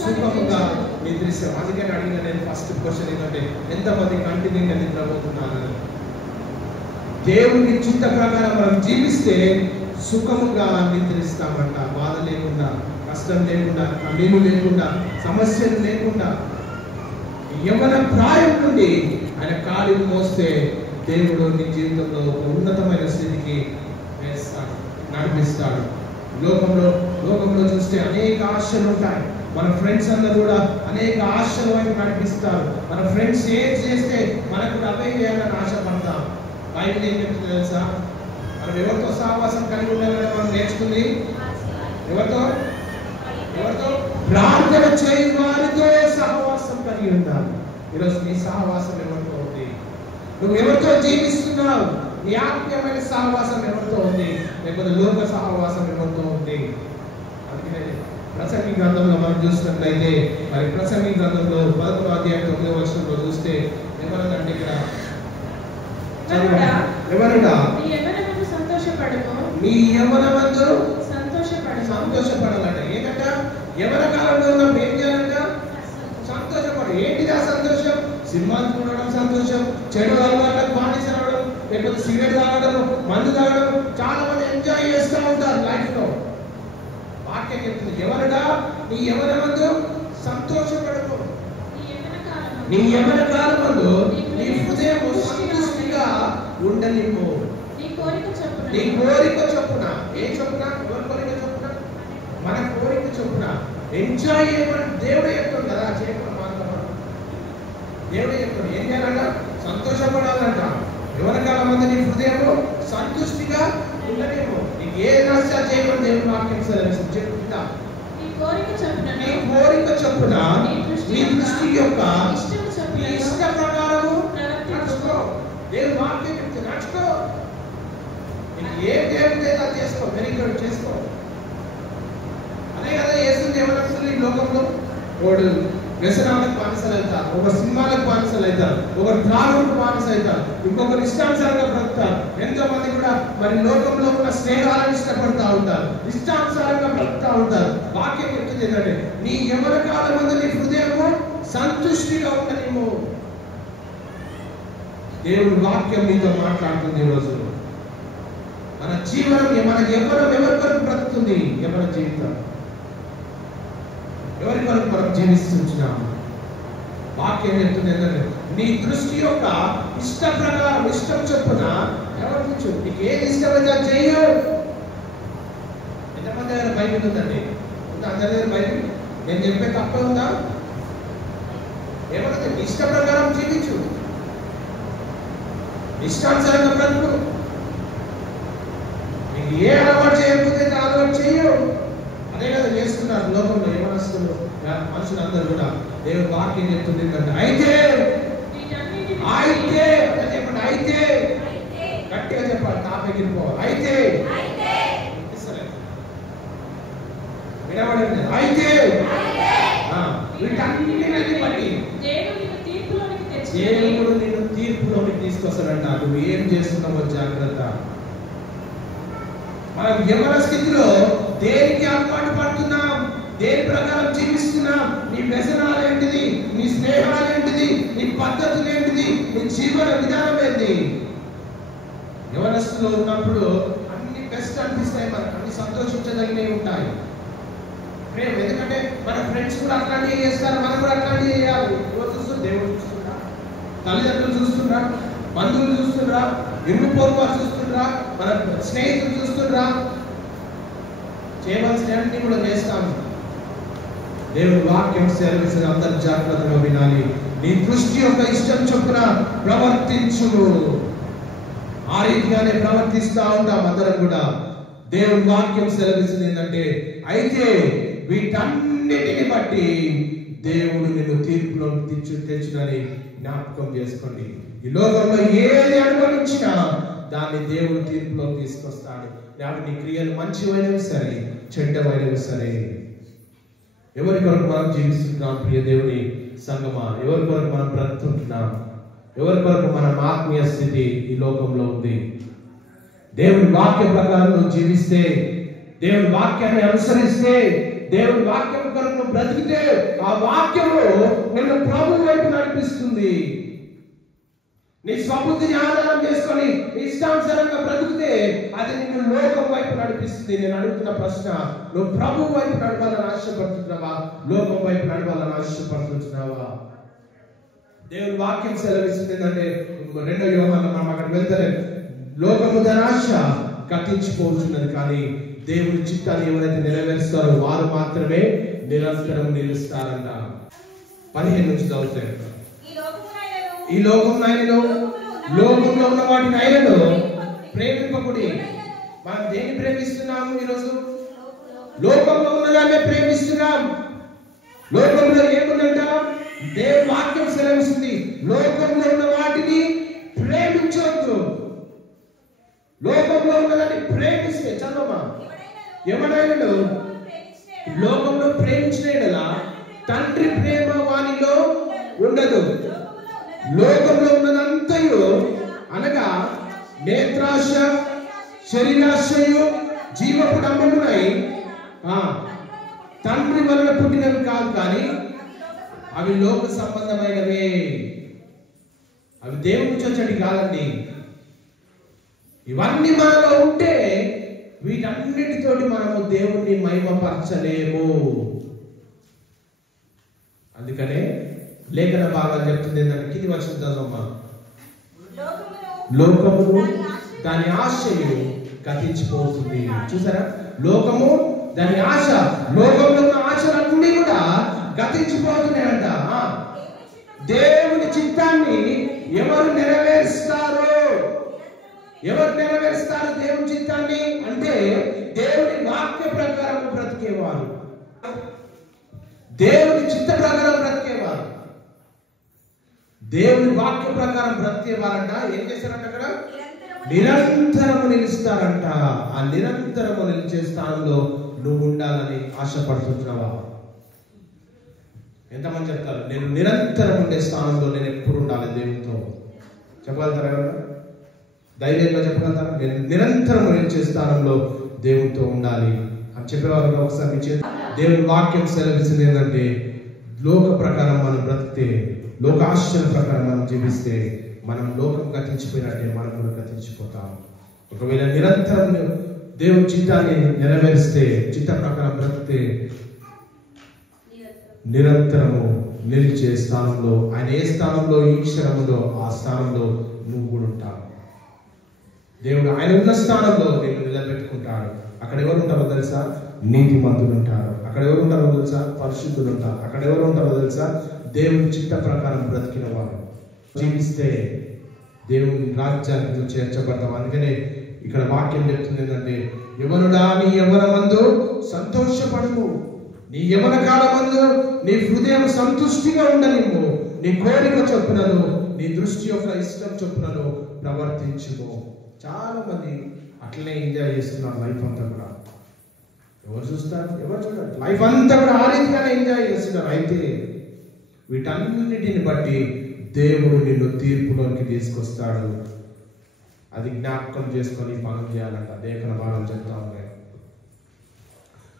సుఖముగా నిద్రిస్తావు. అందుకని అడిగిన నేను ఫస్ట్ క్వశ్చన్ ఏంటంటే ఎంతమంది కంటి నిండా నిద్రపోతున్నారు? దేవుని చిత్త ప్రకారం మనం జీవిస్తే సుఖముగా నిద్రిస్తామంట. బాధ లేకుండా, కష్టం లేకుండా, కన్నీళ్ళు లేకుండా, సమస్యలు లేకుండా. యవ్వన ప్రాయం నుండి ఆయన కాలిని మోస్తే దేవుడు నీ జీవితంలో ఒక ఉన్నతమైన స్థితికి వేస్తాడు, నడిపిస్తాడు. లోకంలో చూస్తే అనేక ఆశలు ఉంటాయి. మన ఫ్రెండ్స్ అందరూ కూడా అనేక ఆశల వైపు నడిపిస్తారు. మన ఫ్రెండ్స్ ఏం చేస్తే మనకు అవే చేయాలని ఆశపడతాం. బైబిల్ ఏం చెప్తుంది తెలుసా? మనం ఎవరితో సహవాసం కలిగి ఉండాలని మనం నేర్చుకుంది ఎవరితో? ప్రార్థన చేయి వారితో సహవాసం కలిగి ఉండాలి. ఈరోజు నీ సహవాసం ఎవరితో ఉంది? నువ్వు ఎవరితో జీవిస్తున్నావు? నీ ఆత్మీయమైన సహవాసం ఎవరితో ఉంది? లేకపోతే లోక సహవాసం ఎవరితో ఉంది? అందుకనే ప్రసంగి గ్రంథంలో మనం చూసినట్లయితే మరి ప్రసంగి గ్రంథంలో 11వ అధ్యాయం 9వ వచనంలో చూస్తే ఏమన్నదంటే ఇక్కడ ఎవరుడా నీ యవ్వనమందు సంతోషపడాలంట. ఏంటంట? యవ్వన కాలంలో ఉన్నప్పుడు ఏం చేయాలంట? సంతోషపడు. ఏంటిది ఆ సంతోషం? సినిమాలు చూడడం సంతోషం, చెడు అలవాట్లకు బానిస అవ్వడం, లేకపోతే సిగరెట్ తాగడం, మందు తాగడం. చాలా మంది ఎంజాయ్ చేస్తూ ఉంటారు లైఫ్ లో. వాక్యం చెప్తుంది ఎవరుడా నీ యవ్వనమందు సంతోషపడము, నీ యవ్వన కాలమందు నీ హృదయం సంతృష్టిగా ఉండనిమ్ము. నీ కోరిక చొప్పున. ఏ చొప్పున? ఎవరి కోరిక చొప్పున? మన కోరిక చొప్పున ఎంజాయ్ చేయమని దేవుడు చెప్తాడు కదా. చేయకుండా మాత్రమా? దేవుడు చెప్తాడు ఏం చేయాలంట? సంతోషపడాలంట. ఎవరి కాలమందు నీ హృదయము సంతృష్టిగా ఉండనేమో. నీకు ఏ నష్టం చేయమని దేవుడు వాక్యం చెప్తుందా? నీ కోరిక చొప్పున నీ దృష్టి యొక్క ఇష్ట ప్రకారము నడుచుకో. దేవుడు వాక్యం చెప్తే నడుచుకో. నీకు ఏ దేవుడు చేత చేసుకో, వెరీ చేసుకో. అదే కదా యేసుని ఎవరు ఈ లోకంలో? వాడు వ్యసనాలకు బానిసలు అవుతారు, ఒక సినిమాలకు బానిసలు అవుతారు, ఒక త్రాగులకు బానిస అవుతారు, ఇంకొకరు ఇష్టానుసారంగా బ్రతుకుతారు. ఎంతో మంది కూడా మరి లోకంలో ఉన్న స్నేహాలను ఇష్టపడుతూ ఉంటారు, ఇష్టానుసారంగా బ్రతుకుతూ ఉంటారు. వాక్యం చెప్తుంది ఏంటంటే నీ యవ్వన కాలమందు నీ హృదయము సంతుష్టిగా ఉండనేమో. దేవుడు వాక్యం మీతో మాట్లాడుతుంది. ఈరోజు మన జీవనం, మన యవ్వనం ఎవరి కొరకు బ్రతుకుతుంది? యవ్వన జీవితం ఎవరి కొరకు మనం జీవిస్తున్నాం? వాక్యం చెప్తుంది ఏంటంటే నీ దృష్టి యొక్క ఇష్ట ప్రకారం, ఇష్టం చొప్పున ప్రవర్తించు. నీకు ఏది ఇష్టమైతే అది చెయ్యు. ఎంతమంది దగ్గర బైబిల్ ఉందండి? అందరి దగ్గర బైబిల్? నేను చెప్పే తప్ప ఉందా? ఏమన్నా ఇష్ట ప్రకారం జీవించు, ఇష్టానుసారంగా బ్రతుకు. నీకు ఏ అలవాటు చేయకపోతే అలవాటు చెయ్యు. అదే కదా చేస్తున్నారు లోకంలో యవనస్తులు, మనుషులు అందరూ కూడా. దేవుడు వాక్యం చెప్తుంది ఏంటంటే అయితే అయితే చెప్పండి, అయితే గట్టిగా చెప్పాలి, తాపెగిరిపోవాలి. అయితే వినబడింది. అయితే వీటన్నిటిని బట్టి దేవుడు నిన్ను తీర్పులోనికి తీసుకొస్తాడంట. నువ్వు ఏం చేస్తున్నావో జాగ్రత్త. మనం యవ్వన స్థితిలో దేనికి అలవాటు పడుతున్నాం, దేని ప్రకారం జీవిస్తున్నాం, నీ వ్యసనాలు ఏంటిది, నీ స్నేహాలు ఏంటిది, నీ పద్ధతులు ఏంటిది, నీ జీవన విధానం ఏంటి? యవ్వనస్తులో ఉన్నప్పుడు అన్ని బెస్ట్ అనిపిస్తాయి, మనకు అన్ని సంతోషించదగినవి ఉంటాయి. ప్రేమ, ఎందుకంటే మన ఫ్రెండ్స్ కూడా అట్లాంటివి చేస్తారు, మనం కూడా అట్లాంటివి చేయాలి. చూస్తున్నా, దేవుడు చూస్తున్నా, తల్లిదండ్రులు చూస్తున్నా, బంధువులు చూస్తున్నా, ఇరుగు పొరుగు వారు చూస్తున్నా, మన స్నేహితులు చూస్తున్నా. చేయవలసినవన్నీ కూడా చేస్తాము. దేవుని వాక్యం సెలవిసిన అందరూ జాగ్రత్తగా వినాలి. నీ దృష్టి యొక్క ఇష్టం చొప్పున ప్రవర్తించు. ఆ రీతిగానే ప్రవర్తిస్తా ఉంటాం అందరం కూడా. దేవుని వాక్యం సెలవిస్తుంది ఏంటంటే అయితే వీటన్నిటిని బట్టి దేవుడు నిన్ను తీర్పులో తెచ్చునని జ్ఞాపకం చేసుకోండి. ఈ లోకంలో ఏది అనుభవించినా దాన్ని దేవుడు తీర్పులో తీసుకొస్తాడు. నీ క్రియలు మంచివైనవి సరే, చెడ్డమైనవి సరే. ఎవరి కొరకు మనం జీవిస్తున్నాం ప్రియ దేవుని సంగమా? ఎవరి కొరకు మనం బ్రతుకుతున్నాం? ఎవరి కొరకు మన ఆత్మీయ స్థితి ఈ లోకంలో ఉంది? దేవుని వాక్య ప్రకారం నువ్వు జీవిస్తే, దేవుని వాక్యాన్ని అనుసరిస్తే, దేవుని వాక్యం కొరకు నువ్వు బ్రతికితే ఆ వాక్యము నిన్ను ప్రభు వైపు నడిపిస్తుంది. నీ స్వబుద్ధిని ఆధారం చేసుకొని ఇష్టానుసారంగా బ్రతికితే అది నిన్ను లోకం వైపు నడిపిస్తుంది. నేను అడుగుతున్న ప్రశ్న, నువ్వు ప్రభు వైపు నడవాలని ఆశపడుతున్నావా? లోకం వైపు నడవాలని ఆశపడుతున్నావా? దేవుని వాక్యం సెలవిస్తుంది ఏంటంటే 2 యోహాను మనం అక్కడ వెళ్తే లోకము ధనాశ కత్తించిపోతున్నది, కానీ దేవుని చిత్తాన్ని ఎవరైతే నెరవేరుస్తారో వారు మాత్రమే నిరంతరం నిలుస్తారంట. 15 నుంచి చదువుతారు. ఈ లోకంలో ఉన్న వాటిని ఆయనను ప్రేమింపకుడి. మనం దేన్ని ప్రేమిస్తున్నాము ఈరోజు? లోకంలో ఉన్నదాన్ని ప్రేమిస్తున్నాం. లోకంలో ఏముందంట? దేవుని వాక్యం సెలవిస్తుంది, లోకంలో ఉన్న వాటిని ప్రేమించవద్దు. లోకంలో ఉన్నదాన్ని ప్రేమిస్తే చదవమా, ఎవడైనా లోకంలో ప్రేమించిన తండ్రి ప్రేమ వానిలో ఉండదు. లోకంలో ఉన్నదంతయు అనగా నేత్రాశ, శరీరాశయు, జీవపు డంబమునై తండ్రి వలన పుట్టినవి కాదు, కానీ అవి లోక సంబంధమైనవే. అవి దేవుని చొచ్చటి కాదండి. ఇవన్నీ మనలో ఉంటే వీటన్నిటితోటి మనము దేవుణ్ణి మహిమపరచలేము. అందుకనే లేఖన భాగాలు చెప్తుంది ఏంటంటే, కింది వచ్చిన చదవమ్మా, లోకము దాని ఆశయు గతించిపోతుంది. చూసారా? లోకము దాని ఆశ, లోకంలో ఉన్న ఆశలన్నీ కూడా గతించిపోతున్నాయంట. దేవుని చిత్తాన్ని ఎవరు నెరవేరుస్తారు? ఎవరు నెరవేరుస్తారు దేవుని చిత్తాన్ని? అంటే దేవుని వాక్య ప్రకారం బ్రతికేవారు, దేవుని చిత్త ప్రకారం బ్రతికేవారు. దేవుని వాక్య ప్రకారం బ్రతికేవారంట. ఏం చేస్తారంట? అక్కడ నిరంతరము నిలుస్తారంట. ఆ నిరంతరము నిలిచే స్థానంలో నువ్వు ఉండాలని ఆశపడుతున్నావా? ఎంతమంది చెప్తారు, నేను నిరంతరం ఉండే స్థానంలో నేను ఎప్పుడు ఉండాలి దేవునితో? చెప్పగలుగుతారా? ధైర్యంగా చెప్పగలుగుతారా? నేను నిరంతరం నిలిచే స్థానంలో దేవునితో ఉండాలి అని చెప్పేవారు. ఒకసారి మీ చేతి దేవుని వాక్యం సెలవిస్తుంది ఏంటంటే, లోక ప్రకారం మనం బ్రతికితే, లోకాశల ప్రకారం మనం జీవిస్తే మనం లోకం గతించిపోయినట్టే మనం కూడా గతించిపోతాం. ఒకవేళ నిరంతరం దేవుని చిత్తాన్ని నెరవేరిస్తే, చిత్త ప్రకారం బ్రతికితే నిరంతరము నిలిచే స్థానంలో, ఆయన ఏ స్థానంలో ఈ క్షణంలో ఆ స్థానంలో నువ్వు కూడా ఉంటావు. దేవుడు ఆయన ఉన్న స్థానంలో నేను నిలబెట్టుకుంటాడు. అక్కడ ఎవరు ఉంటారో తెలుసా? నీతిమంతులు ఉంటారు. అక్కడ ఎవరు ఉంటారో తెలుసా? పరిశుద్ధులు ఉంటారు. అక్కడ ఎవరు ఉంటారో తెలుసా? దేవుని చిత్త ప్రకారం బ్రతికిన వారు. జీవిస్తే దేవుని రాజ్యానికి చేర్చబడతాం. అందుకనే ఇక్కడ వాక్యం చెప్తుంది ఏంటంటే, యవనుడా నీ యవ్వనమందు సంతోషపడము, నీ యవన కాలమందు నీ హృదయం సంతుష్టిగా ఉండనిమ్ము, నీ కోరిక చొప్పునను నీ దృష్టి యొక్క ఇష్టం చొప్పునను ప్రవర్తించుము. చాలా మంది అట్లనే ఎంజాయ్ చేస్తున్నారు లైఫ్ అంతా కూడా. ఎవరు చూస్తారు? ఎవరు చూడాలి? లైఫ్ అంతా కూడా ఆ రీతిగానే ఎంజాయ్ చేస్తున్నారు. అయితే వీటన్నిటిని బట్టి దేవుడు నిన్ను తీర్పులోనికి తీసుకొస్తాడు. అది జ్ఞాపకం చేసుకొని పనులు చేయాలంట. లేఖన భాగం చెప్తా ఉన్నాయి.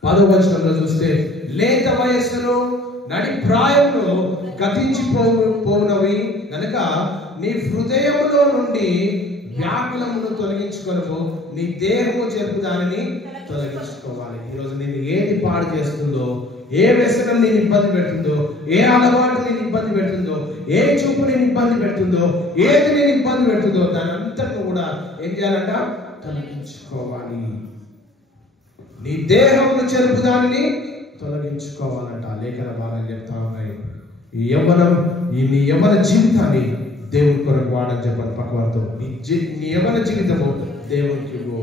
10వ వచనంలో చూస్తే, లేత వయస్సులో నడి ప్రాయంలో గతించిపోవునవి కనుక నీ హృదయములో నుండి వ్యాకులమును తొలగించుకొనుము, నీ దేహము చెరుపు దానిని తొలగించుకోవాలి. ఈరోజు నేను ఏది పాడు చేస్తుందో, ఏ వ్యసనం నేను ఇబ్బంది పెడుతుందో, ఏ అలవాటు నేను ఇబ్బంది పెడుతుందో, ఏ చూపు నేను ఇబ్బంది పెడుతుందో, ఏది నేను ఇబ్బంది పెడుతుందో దాని అంతటా కూడా ఏం చేయాలంట? తొలగించుకోవాలి. నీ దేహమును చెరుపు దానిని తొలగించుకోవాలంట. లేఖన భాగం చెప్తా ఉన్నాయి. నీ యవ్వన జీవితాన్ని దేవుని కొరకు వాడని చెప్పండి పక్కవారితో. నీ యవ్వన జీవితము దేవునికి ఇవ్వు.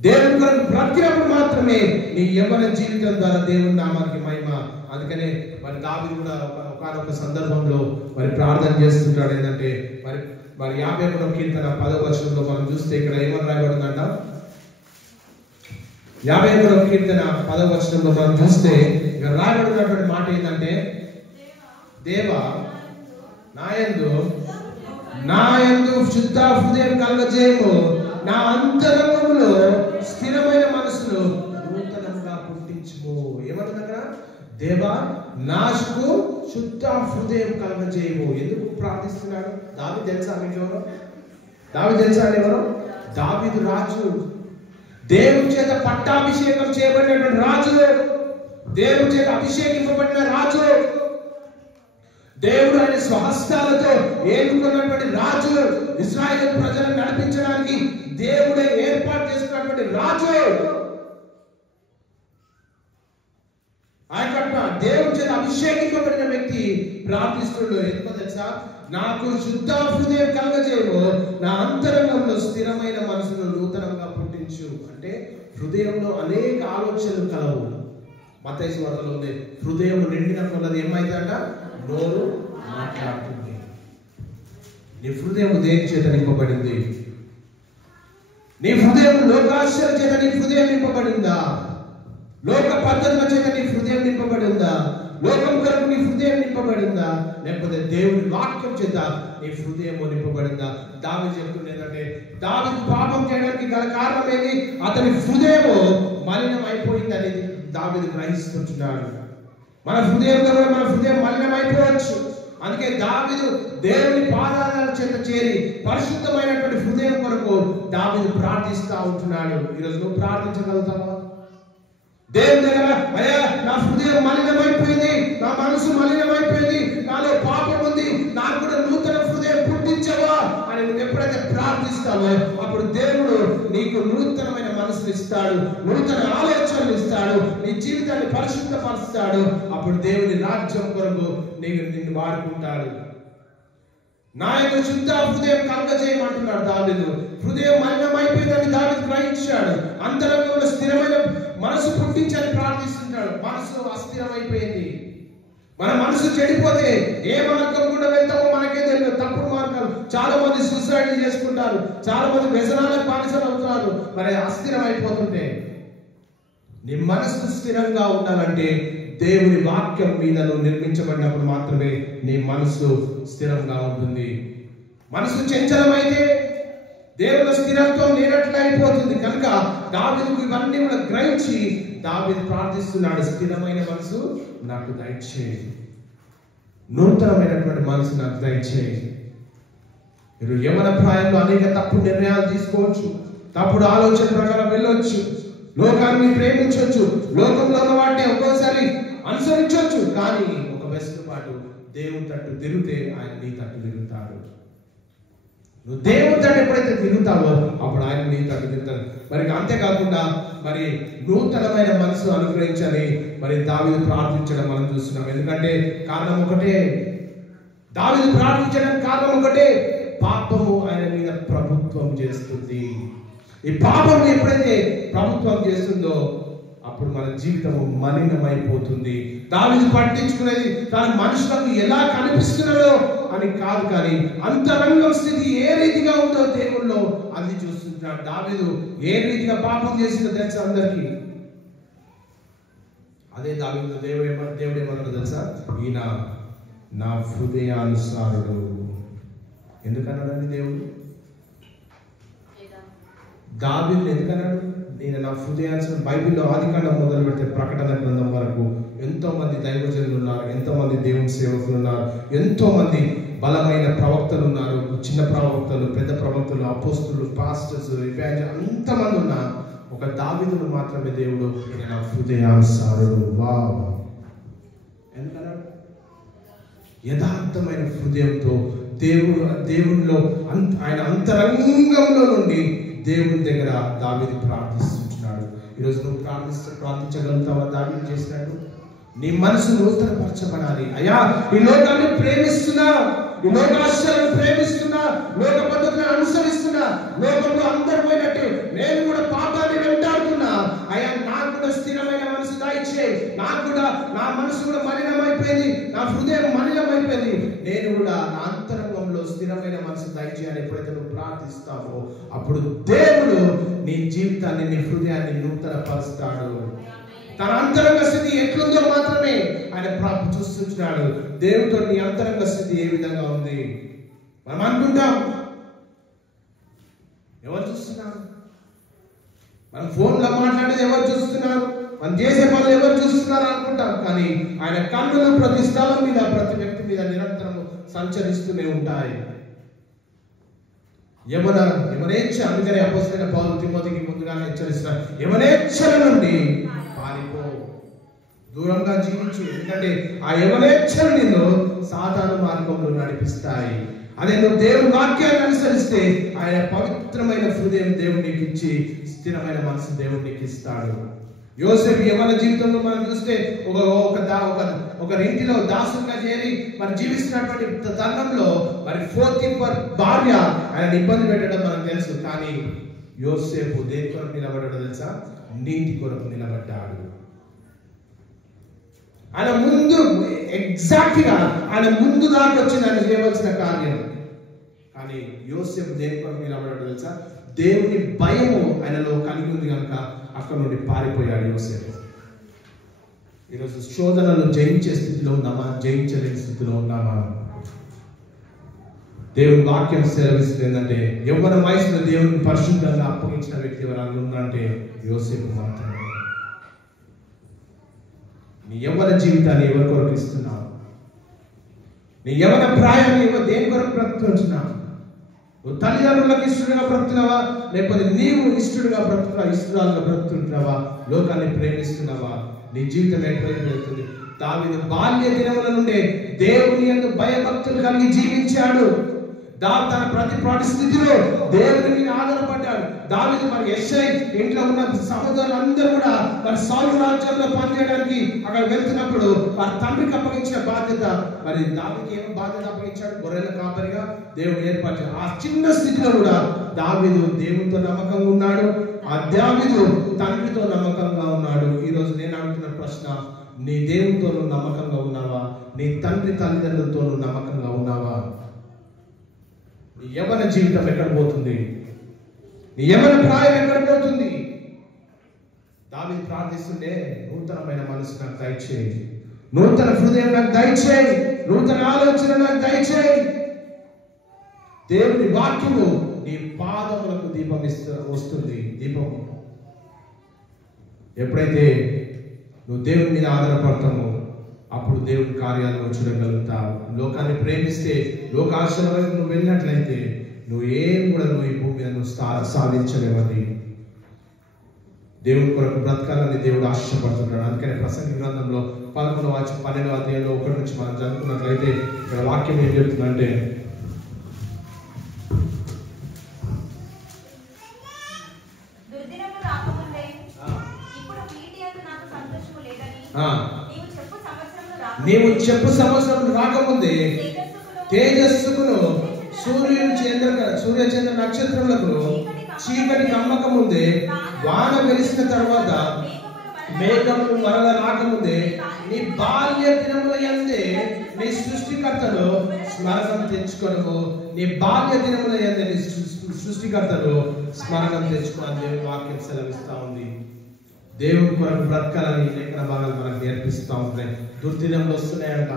దేవుని కొరకు బ్రతికినప్పుడు మాత్రమే నీ యవ్వన జీవితం ద్వారా దేవుని నామానికి మహిమ. అందుకనే మరి దావీదు కూడా ఒకనొక సందర్భంలో మరి ప్రార్థన చేస్తుంటాడు. ఏంటంటే మరి 53వ కీర్తన 10వ వచనంలో మనం చూస్తే ఇక్కడ ఏమని రాయబడిందంట? 53వ కీర్తన 10వ వచనంలో మనం చూస్తే ఇక్కడ రాయబడినటువంటి మాట ఏంటంటే, దేవా నాయందు శుద్ధ హృదయం కలగజేయము, నా అంతరంగంలో స్థిరమైన మనసును నూతనంగా పుట్టించుము. ఏమంటుంది అక్కడ? దేవా నాశకు శుద్ధ హృదయం కలగజేయము. ఎందుకు ప్రార్థిస్తున్నాడు? దావీదు తెలుసా మీకు ఎవరు? దావీదు తెలుసా ఎవరు? దావీదు రాజు, దేవుని చేత పట్టాభిషేకం చేయబడినటువంటి రాజు, దేవుని చేత అభిషేకింపబడిన రాజు, దేవుడు ఆయన స్వహస్తాలతో ఏలుకున్నటువంటి రాజు, ఇశ్రాయేలు ప్రజలను నడిపించడానికి దేవుడే ఏర్పాటు చేసినటువంటి రాజు. ఆయన దేవుని చేత అభిషేకింపబడిన వ్యక్తి ప్రార్థిస్తున్నాడు. ఎందుకో తెలుసా? నాకు శుద్ధ హృదయం కలగజేయము, నా అంతరంగంలో స్థిరమైన మనసును నూతనంగా పుట్టించు. అంటే హృదయంలో అనేక ఆలోచనలు కలవు. మత్తయి సువార్తలో ఉంది, హృదయం నిండిన కొలది ఏమైందంట? నోరు మాట్లాడుతుంది. నీ హృదయం దేని చేత నింపబడింది? నీ హృదయం లోకాశల చేత నీ హృదయం నింపబడిందా? లోక పద్ధతుల చేత నీ హృదయం నింపబడిందా? లోకం కొరకు నీ హృదయం నింపబడిందా? లేకపోతే దేవుని వాక్యం చేత నీ హృదయం నింపబడిందా? దావీదు చెప్తుండేదంటే, దావీదు పాపం చేయడానికి గల కారణం ఏంటి? అతని హృదయం మలినం అయిపోయింది అనేది దావీదు గ్రహిస్తుంటున్నాడు. మన హృదయంలో కూడా మన హృదయం మలినం అయిపోవచ్చు. అందుకే దావీదు దేవుని పాదాల చేత చేరి పరిశుద్ధమైనటువంటి హృదయం కొరకు దావీదు ప్రార్థిస్తూ ఉంటున్నాడు. ఈరోజు నువ్వు ప్రార్థించగలుగుతావా? దేవుని దగ్గర, అయ్యా నా హృదయం మలినమైపోయింది, నా మనసు మలినమైపోయింది, నాలో పాపం ఉంది, నాకు కూడా నూతన హృదయం పుట్టించవా అని నువ్వు ఎప్పుడైతే ప్రార్థిస్తావో అప్పుడు దేవుడు నీకు నూతనమైన మనసును ఇస్తాడు, నూతన ఆలోచనలు ఇస్తాడు, నీ జీవితాన్ని పరిశుద్ధపరుస్తాడు. అప్పుడు దేవుని రాజ్యం కొరకు నిన్ను వాడుకుంటాడు. నాయకు శుద్ధ హృదయం కలగజేయమంటున్నాడు దావీదు. హృదయం మలినమైపోయిందని దావీదు గ్రహించాడు. అంతరంగంలో స్థిరమైన మనసు పుట్టించని ప్రార్థిస్తుంటాడు. మనసు అస్థిరమైపోయింది. మన మనసు చెడిపోతే ఏ మార్గం కూడా వెళ్తామో మనకే తెలియదు. తప్పుడు మార్గాలు. చాలా మంది సూసైడ్ చేసుకుంటారు, చాలా మంది వ్యసనాలకు బానిసలు అవుతున్నారు. మరి అస్థిరమైపోతుంటే నీ మనసు స్థిరంగా ఉండాలంటే దేవుని వాక్యం మీద నువ్వు నిర్మించబడినప్పుడు మాత్రమే నీ మనసు స్థిరంగా ఉంటుంది. మనసు చంచలమైతే దేవుని స్థిరత్వం లేనట్లు అయిపోతుంది. కనుక దావీదుకు ఇవన్నీ కూడా గ్రహించి దావీదు ప్రార్థిస్తున్నాడు, స్థిరమైన మనసు నాకు దయచేయి, నూతనమైనటువంటి మనసు నాకు దయచేయి. మీరు యవ్వన ప్రాయంలో అనేక తప్పుడు నిర్ణయాలు తీసుకోవచ్చు. తప్పుడు ఆలోచన ప్రకారం వెళ్ళొచ్చు, లోకాన్ని ప్రేమించవచ్చు, లోకంలో ఉన్న వాటిని ఒక్కోసారి అనుసరించవచ్చు. కానీ ఒక వెసులుబాటు, దేవుని తట్టు తిరిగితే ఆయన నీ తట్టు తిరుగుతాడు. నువ్వు దేవుని తట్టు ఎప్పుడైతే తిరుగుతావో అప్పుడు ఆయన నీ తట్టు తిరుగుతాడు. మరి అంతేకాకుండా మరి నూతనమైన మనసు అనుగ్రహించని మరి దావీదు ప్రార్థించడం మనం చూస్తున్నాం. ఎందుకంటే కారణం ఒకటే, దావీదు ప్రార్థించడానికి కారణం ఒకటే, పాపము ఆయన మీద ప్రభుత్వం చేస్తుంది. ఈ పాపం ఎప్పుడైతే ప్రభుత్వం చేస్తుందో అప్పుడు మన జీవితం మలినమైపోతుంది. దావీదు పట్టించుకునేది తన మనుషులకు ఎలా కనిపిస్తున్నాడో అని కాదు, కానీ అంతరంగం స్థితి ఏ రీతిగా ఉందో దేవుల్లో అది చూస్తున్నాడు. దావీదు ఏ రీతిగా పాపం చేసిందో తెలుసా అందరికీ? అదే దావీదు దేవుడు ఏమన్నాడు తెలుసా? ఈయన నా హృదయానుసారుడు. ఎందుకన్నాడండి దేవుడు? దావీదుని ఎందుకన్నాడు? నేను నా హృదయానుసారుడు. బైబిల్లో ఆదికాండం మొదలు పెడితే ప్రకటన గ్రంథం వరకు ఎంతో మంది దైవజనులు ఉన్నారు, ఎంతో మంది దేవుని సేవకులు ఉన్నారు, ఎంతో మంది బలమైన ప్రవక్తలు ఉన్నారు. చిన్న ప్రవక్తలు, పెద్ద ప్రవక్తలు, అపోస్తులు, పాస్టర్స్, ఎవాంజలిస్టులు అంతమంది ఉన్నారు. ఒక దావీదును మాత్రమే దేవుడు ఈయన నా హృదయానుసారుడు. వావ్! ఎందుకన్నాడు? యథార్థమైన హృదయంతో దేవునిలో ఆయన అంతరంగంలో నుండి దేవుని దగ్గర దావీదు ప్రార్థిస్తున్నాడు. ఈరోజు నువ్వు ప్రార్థించగలుగుతావా దావీదు చేసినట్టు? నీ మనసు నూతనపరచబడాలి. అయ్యా, ఈ లోకాన్ని ప్రేమిస్తున్నా, ఈ లోకాశలను ప్రేమిస్తున్నా, లోక పద్ధతులను అనుసరిస్తున్నా, లోకంలో అందరూ పోయినట్టు నేను కూడా పాపాన్ని వెంటాడుతున్నా. అయ్యా, నాకు కూడా స్థిరమైన మనసు దయచేయి. నాకు కూడా నా మనసు కూడా మలినమైపోయింది, నా హృదయం మలినమైపోయింది. నేను కూడా నా అంతరంగంలో స్థిరమైన మనసు దయచేయాలి. ఎప్పుడైతే నువ్వు ప్రార్థిస్తావో అప్పుడు దేవుడు నీ జీవితాన్ని, నీ హృదయాన్ని నూతన పరుస్తాడు. తన అంతరంగ స్థితి ఎట్లుందో మాత్రమే ఆయన చూస్తున్నాడు. దేవుడితో నీ అంతరంగ స్థితి ఏ విధంగా ఉంది? మనం అనుకుంటాం, ఎవరు చూస్తున్నారు? మనం ఫోన్లో మాట్లాడేది ఎవరు చూస్తున్నారు? మనం చేసే పనులు ఎవరు చూస్తున్నారు అనుకుంటాం. కానీ ఆయన కన్నులు ప్రతి స్థలం మీద, ప్రతి వ్యక్తి మీద నిరంతరం సంచరిస్తూనే ఉంటాయి. యవనేచ్ఛ, అందుకనే అపోస్తలుడైన పౌలు తిమోతికి ముందుగానే హెచ్చరిస్తున్నారు, యవనేచ్ఛల నుండి పారిపో, దూరంగా జీవించు. ఎందుకంటే ఆ యవనేచ్ఛలు నిన్ను సాతాను మార్గంలో నడిపిస్తాయి. అదే నువ్వు దేవుని వాక్యాన్ని అనుసరిస్తే ఆయన పవిత్రమైన హృదయం దేవుడు నీకు ఇచ్చి స్థిరమైన మనసు దేవుడు నీకు ఇస్తాడు. యోసేపు యవన జీవితంలో మనం చూస్తే ఒకరింటిలో దాసుగా చేరి మరి జీవిస్తున్నటువంటి తరుణంలో మరి పోతీఫర్ భార్య ఆయన ఇబ్బంది పెట్టడం మనకు తెలుసు. కానీ యోసేపు దేని కొరకు నిలబడ్డాడు తెలుసా? నీతి కొరకు నిలబడ్డాడు. ఆయన ముందు ఎగ్జాక్ట్ గా ఆయన ముందు దాకా వచ్చింది ఆయన చేయవలసిన కార్యం. కానీ యోసేపు దేని కొరకు నిలబడ్డాడు తెలుసా? దేవుని భయము ఆయనలో కలిగి ఉంది కనుక అక్కడ నుండి పారిపోయాడు యోసేపు. ఈరోజు శోధనలు జయించే స్థితిలో ఉన్నామా? జయించలేని స్థితిలో ఉన్నామా? దేవుని వాక్యం సెలవిస్తుంది ఏంటంటే, యవ్వన వయసులో దేవుని పరిశుద్ధంగా అప్పగించిన వ్యక్తి ఎవరైనా ఉన్నారంటే యోసేపు మాత్రమే. నీ యవ్వన జీవితాన్ని ఎవరి కొరకు ఇస్తున్నావు? నీ యవ్వన ప్రాయాన్ని దేని కొరకు బ్రతుకుతున్నావు? నువ్వు తల్లిదండ్రులకు ఇష్టడుగా బ్రతుకుతున్నావా? లేకపోతే నీవు ఇష్టడుగా బ్రతుకున్నావా? ఇష్టరాలుగా బ్రతుకుతున్నావా? లోకాన్ని ప్రేమిస్తున్నావా? నీ జీవితం ఎటువైపు వెళ్తుంది? దావీదు బాల్య దినముల నుండే దేవుని యందు భయభక్తులు కలిగి జీవించాడు. తన ప్రతి పరిస్థితిలో దేవుని మీద ఆధారపడ్డాడు. దావీదు మరి యెషై ఇంట్లో ఉన్న సహోదరులందరూ కూడా మరి సౌలు రాజ్యంలో పనిచేయడానికి అక్కడ వెళ్తున్నప్పుడు వారి తండ్రికి అప్పగించిన బాధ్యత, మరి దావీదుకి ఏమో బాధ్యత అప్పగించాడు? గొర్రెల కాపరిగా దేవుడు ఏర్పరిచాడు. ఆ చిన్న స్థితిలో కూడా దావీదు దేవునితో నమ్మకంగా ఉన్నాడు. ఆ దావీదు తండ్రితో నమ్మకంగా ఉన్నాడు. ఈ రోజు నేను అడుగుతున్న ప్రశ్న, నీ దేవునితో నమ్మకంగా ఉన్నావా? నీ తండ్రి తల్లిదండ్రులతో నమ్మకంగా ఉన్నావా? నీ యవ్వన జీవితం ఎక్కడ పోతుంది? నీ యవ్వన ప్రాయం ఎక్కడ పోతుంది? దావీదు ప్రార్థిస్తుంటే, నూతనమైన మనసు నాకు దయచేయి, నూతన హృదయం నాకు దయచేయి, నూతన ఆలోచన నాకు దయచేయి. దేవుని వాక్యము నీ పాదములకు దీపం వస్తుంది. దీపం ఎప్పుడైతే నువ్వు దేవుని మీద ఆధారపడతామో అప్పుడు దేవుని కార్యాలను చూడగలుగుతావు. లోకాన్ని ప్రేమిస్తే, లోకాశల వైపు నువ్వు వెళ్ళినట్లయితే నువ్వు ఏం కూడా నువ్వు ఈ భూమి మీద నువ్వు సాధించలేవని. దేవుడి కొరకు బ్రతకాలని దేవుడు ఆశిష్టపడుతున్నాడు. అందుకనే ప్రసంగి గ్రంథంలో 11వ అధ్యాయంలో 1 నుంచి మనం చదువుకున్నట్లయితే ఇక్కడ వాక్యం ఏం చెప్తుందంటే, నీవు చెప్పు సంవత్సరం రాకముందే తేజస్సుకును సూర్య చంద్ర నక్షత్రములకు చీకటి కమ్మక ముందే వాన వెలిసిన తర్వాత మేఘములు మరల రాకముందే నీ బాల్య దినముల యందే నీ సృష్టికర్తను స్మరణం తెచ్చుకొనము. నీ బాల్య దినముల యందే నీ సృష్టికర్తను స్మరణం తెచ్చుకోని దేవుని వాక్యం సెలవిస్తా ఉంది. దేవుని కొరకు బ్రతకాలని లేఖన భాగాలు మనకు నేర్పిస్తూ ఉంటాయి. దుర్దినంలో వస్తున్నాయంట.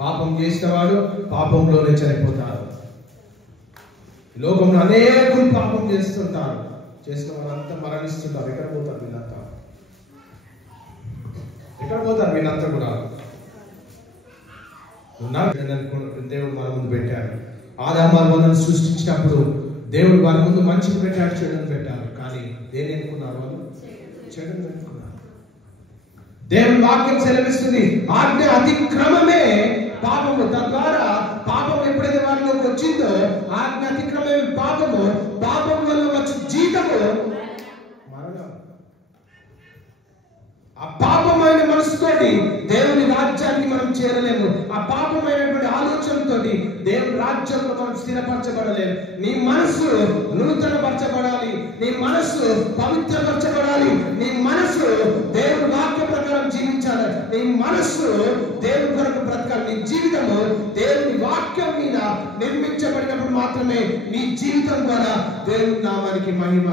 పాపం చేసిన వాడు పాపంలోనే చనిపోతారు. లోకంలో అనేకులు పాపం చేస్తుంటారు. చేసిన వాళ్ళంతా మరణిస్తుంటారు. ఎక్కడ పోతారు వీళ్ళంతా? ఎక్కడ పోతారు వీళ్ళంతా కూడా? దేవుడు మన ముందు పెట్టాడు. ఆదాము సృష్టించినప్పుడు దేవుడు వారి ముందు మంచిని పెట్టాడు, చెడుని పెట్టాడు. కానీ దేని అనుకున్నారు వాళ్ళు? చెడుని అనుకున్నారు. దేవుని వాక్యం సెలవిస్తుంది, ఆజ్ఞ అతిక్రమమే పాపము. తద్వారా పాపం ఎప్పుడైతే వారిలోకి వచ్చిందో ఆజ్ఞ అతిక్రమమే పాపము. పాపం వల్ల వచ్చే జీతము మరణం. ఆ పాపమైన మనసుతోటి దేవుని రాజ్యానికి మనం చేరలేము. ఆ పాపమైనటువంటి ఆలోచనతోటి దేవుని రాజ్యంలో మనం స్థిరపరచబడలేము. నీ మనసు నూతనపరచబడాలి. నీ మనసు పవిత్రపరచబడాలి. నీ మనసు దేవుని వాక్య ప్రకారం జీవించాలి. నీ మనసు దేవుని కొరకు బ్రతకాలి. నీ జీవితము దేవుని వాక్యం మీద నిర్మించబడినప్పుడు మాత్రమే నీ జీవితం ద్వారా దేవుని నామానికి మహిమ.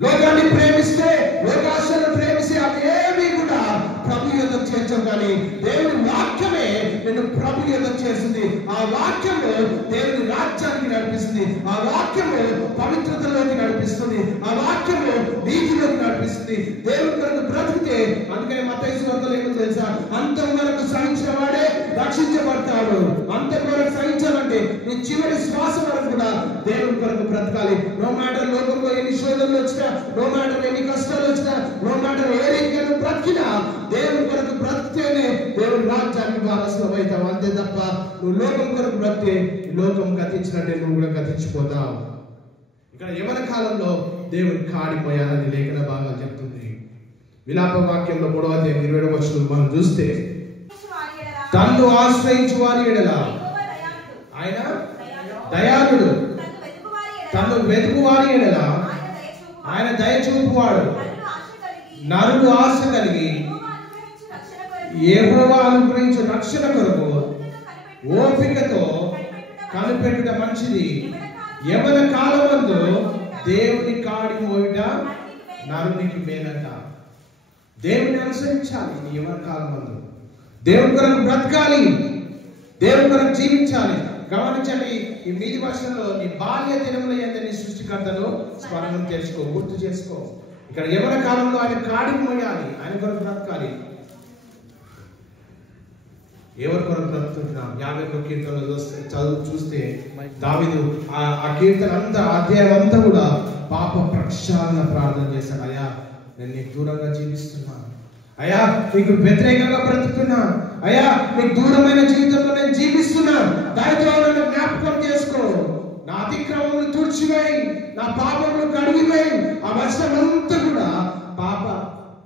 లోకాన్ని ప్రేమిస్తే, లోకాశను ప్రేమిస్తే అవి ఏమీ కూడా ప్రభు యొద్దకు చేర్చవు. కానీ దేవుని వాక్యమే నిన్ను ప్రభు యొద్దకు చేస్తుంది. ఆ వాక్యము దేవుని రాజ్యానికి నడిపిస్తుంది. ఆ వాక్యము పవిత్రతలోకి నడిపిస్తుంది. ఆ వాక్యము నీతిలోకి నడిపిస్తుంది. దేవుని కొరకు బ్రతికితే, అందుకని మత్తయి సువార్తలో ఏమో తెలుసా, అంతం వరకు సహించిన వాడే రక్షించబడతాడు. అంతం వరకు సహించాలంటే నీ చివరి శ్వాస వరకు కూడా దేవుని కొరకు బ్రతకాలి. నో మ్యాటర్ లోకంలో ఎన్ని శోధనలు వచ్చినా, నో మ్యాటర్ ఎన్ని కష్టాలు వచ్చినా, నో మ్యాటర్ ఏ రీతిగా బ్రతికినా దేవుని కొరకు బ్రతికేనే దేవుని రాజ్యానికి వారసులు అవుతావు. అంతే తప్ప నువ్వు లోకం కొరకు బ్రతికే లోకం గతించినట్టే నువ్వు కూడా గతించిపోతావు. ఇక్కడ యవన కాలంలో దేవుని కాడిపోయాలని లేఖన భాగాలు చెప్తుంది. విలాప వాక్యంలో 3వ అధ్యాయం 27వ వచనం మనం చూస్తే, తన్ను ఆశ్రయించు వారి ఎడల ఆయన దయాళుడు, తన్ను వెతుకు వారి ఎడల ఆయన దయ చూపువాడు. నరుడు ఆశ కలిగి యెహోవా అనుగ్రహించు రక్షణ కొరకు ఓపికతో కనిపెట్టుట మంచిది. యవన కాలమందు దేవుని కాడి మోయుట నరునికి మేలంట. దేవుని అనుసరించాలి. నీ యవన కాలమందు దేవుని కొరకు బ్రతకాలి. దేవుని కొరకు జీవించాలి. గమనించండి, ఈ మీది వర్షంలో నీ బాల్య దినముల యందు నీ సృష్టికర్తను స్మరణం తెచ్చుకో, గుర్తు చేసుకో. ఇక్కడ యవన కాలంలో ఆయన కాడికి మోయాలి. ఆయన కొరకు బ్రతకాలి. ఎవరి కొరకు బ్రతుకుతున్నాం? 51వ కీర్తనలో చూస్తే దావీదు ఆ కీర్తన అంతా, అధ్యాయం అంతా కూడా పాప ప్రక్షాళన ప్రార్థన చేశాడు. అయ్యా, నేను నీకు దూరంగా జీవిస్తున్నాను. అయ్యా, నీకు వ్యతిరేకంగా బ్రతుకుతున్నా. అయ్యా, నీకు దూరమైన జీవితంలో నేను జీవిస్తున్నాను. దయతో నన్ను జ్ఞాపకం చేసుకో. నా అతిక్రమములు తుడిచివేయి, నా పాపములు కడిగివేయి. ఆ వర్షమంతా కూడా పాప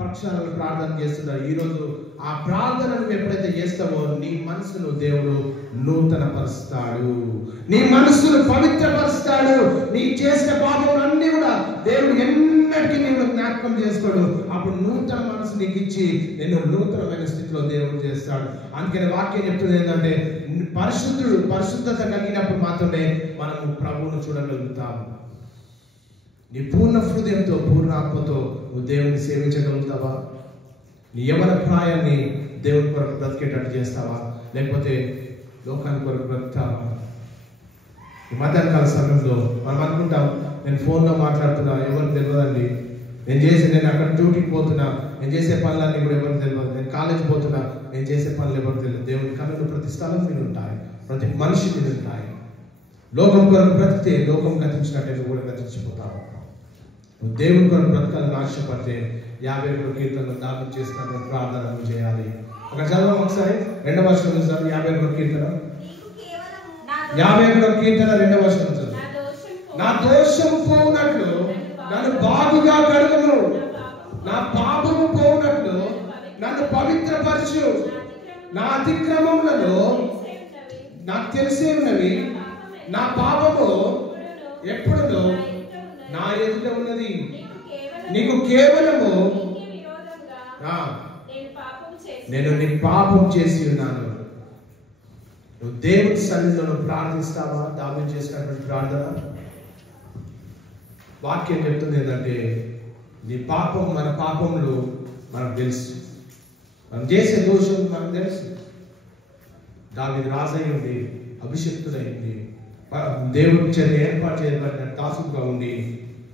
ప్రక్షాళన ప్రార్థన చేస్తున్నాడు. ఈరోజు ఆ ప్రార్థనను ఎప్పుడైతే చేస్తావో నీ మనసును దేవుడు నూతన పరుస్తాడు. నీ మనసును పవిత్రపరుస్తాడు. నీ చేసిన పాపములన్నీ కూడా దేవుడు ఎన్నటికీ నేను జ్ఞాపకం చేసుకోడు. అప్పుడు నూతన మనసు నీకు ఇచ్చి నేను నూతనమైన స్థితిలో దేవుడు చేస్తాడు. అందుకని వాక్యం చెప్తుంది ఏంటంటే, పరిశుద్ధత కలిగినప్పుడు మాత్రమే మనము ప్రభువును చూడగలుగుతాము. నీ పూర్ణ హృదయంతో, పూర్ణ ఆత్మతో నువ్వు దేవుని సేవించగలుగుతావా? నీ యవన ప్రాయాన్ని దేవుని కొరకు బ్రతికేటట్టు చేస్తావా? లేకపోతే లోకానికి కొరకు బ్రతుకుతావా? ఈ మధ్యాహ్నకాల సమయంలో మనం అనుకుంటాం, నేను ఫోన్లో మాట్లాడుతున్నా, ఎవరికి తెలియదండి. నేను అక్కడ డ్యూటీకి పోతున్నా, నేను చేసే పనులన్నీ కూడా ఎవరికి తెలియదు. నేను కాలేజ్ పోతున్నా, నేను చేసే పనులు ఎవరికి తెలియదు. దేవుని కన్నులు ప్రతి స్థలం మీద ఉంటాయి. ప్రతి మనిషి మీద ఉంటాయి. లోకం కొరకు బ్రతికితే లోకం గతించినట్టే నువ్వు కూడా గతించిపోతావు. నువ్వు దేవుని కొరకు బ్రతకాలని ఆశపడితే 51 కీర్తనలు దానం చేసినటువంటి ప్రార్థనలు చేయాలి. ఒక చదవం ఒకసారి 2వ వచనం చదువు. 51 కీర్తన 51 కీర్తన 2వ వచనం చదువు. నా దోషం పోవునట్లు నన్ను బాగుగా కడుగుము, నా పాపము పోవునట్లు నన్ను పవిత్రపరచు. నా అతిక్రమములలో నాకు తెలిసే ఉన్నవి, నా పాపము ఎప్పుడు నా ఎదుట ఉన్నది. నీకు కేవలము నేను నీ పాపం చేసి ఉన్నాను. నువ్వు దేవుడి సన్నిధిలో ప్రార్థిస్తావా? దావీదు చేసినటువంటి ప్రార్థన వాక్యం చెప్తుంది ఏంటంటే, నీ పాపం మన పాపంలో మనకు తెలుసు, మనం చేసే దోషం మనకు తెలుసు. దావీదు రాజై ఉండి అభిషిక్తుడైంది, దేవుడి చేత ఏర్పాటు చేయబడిన దాసుగా ఉండి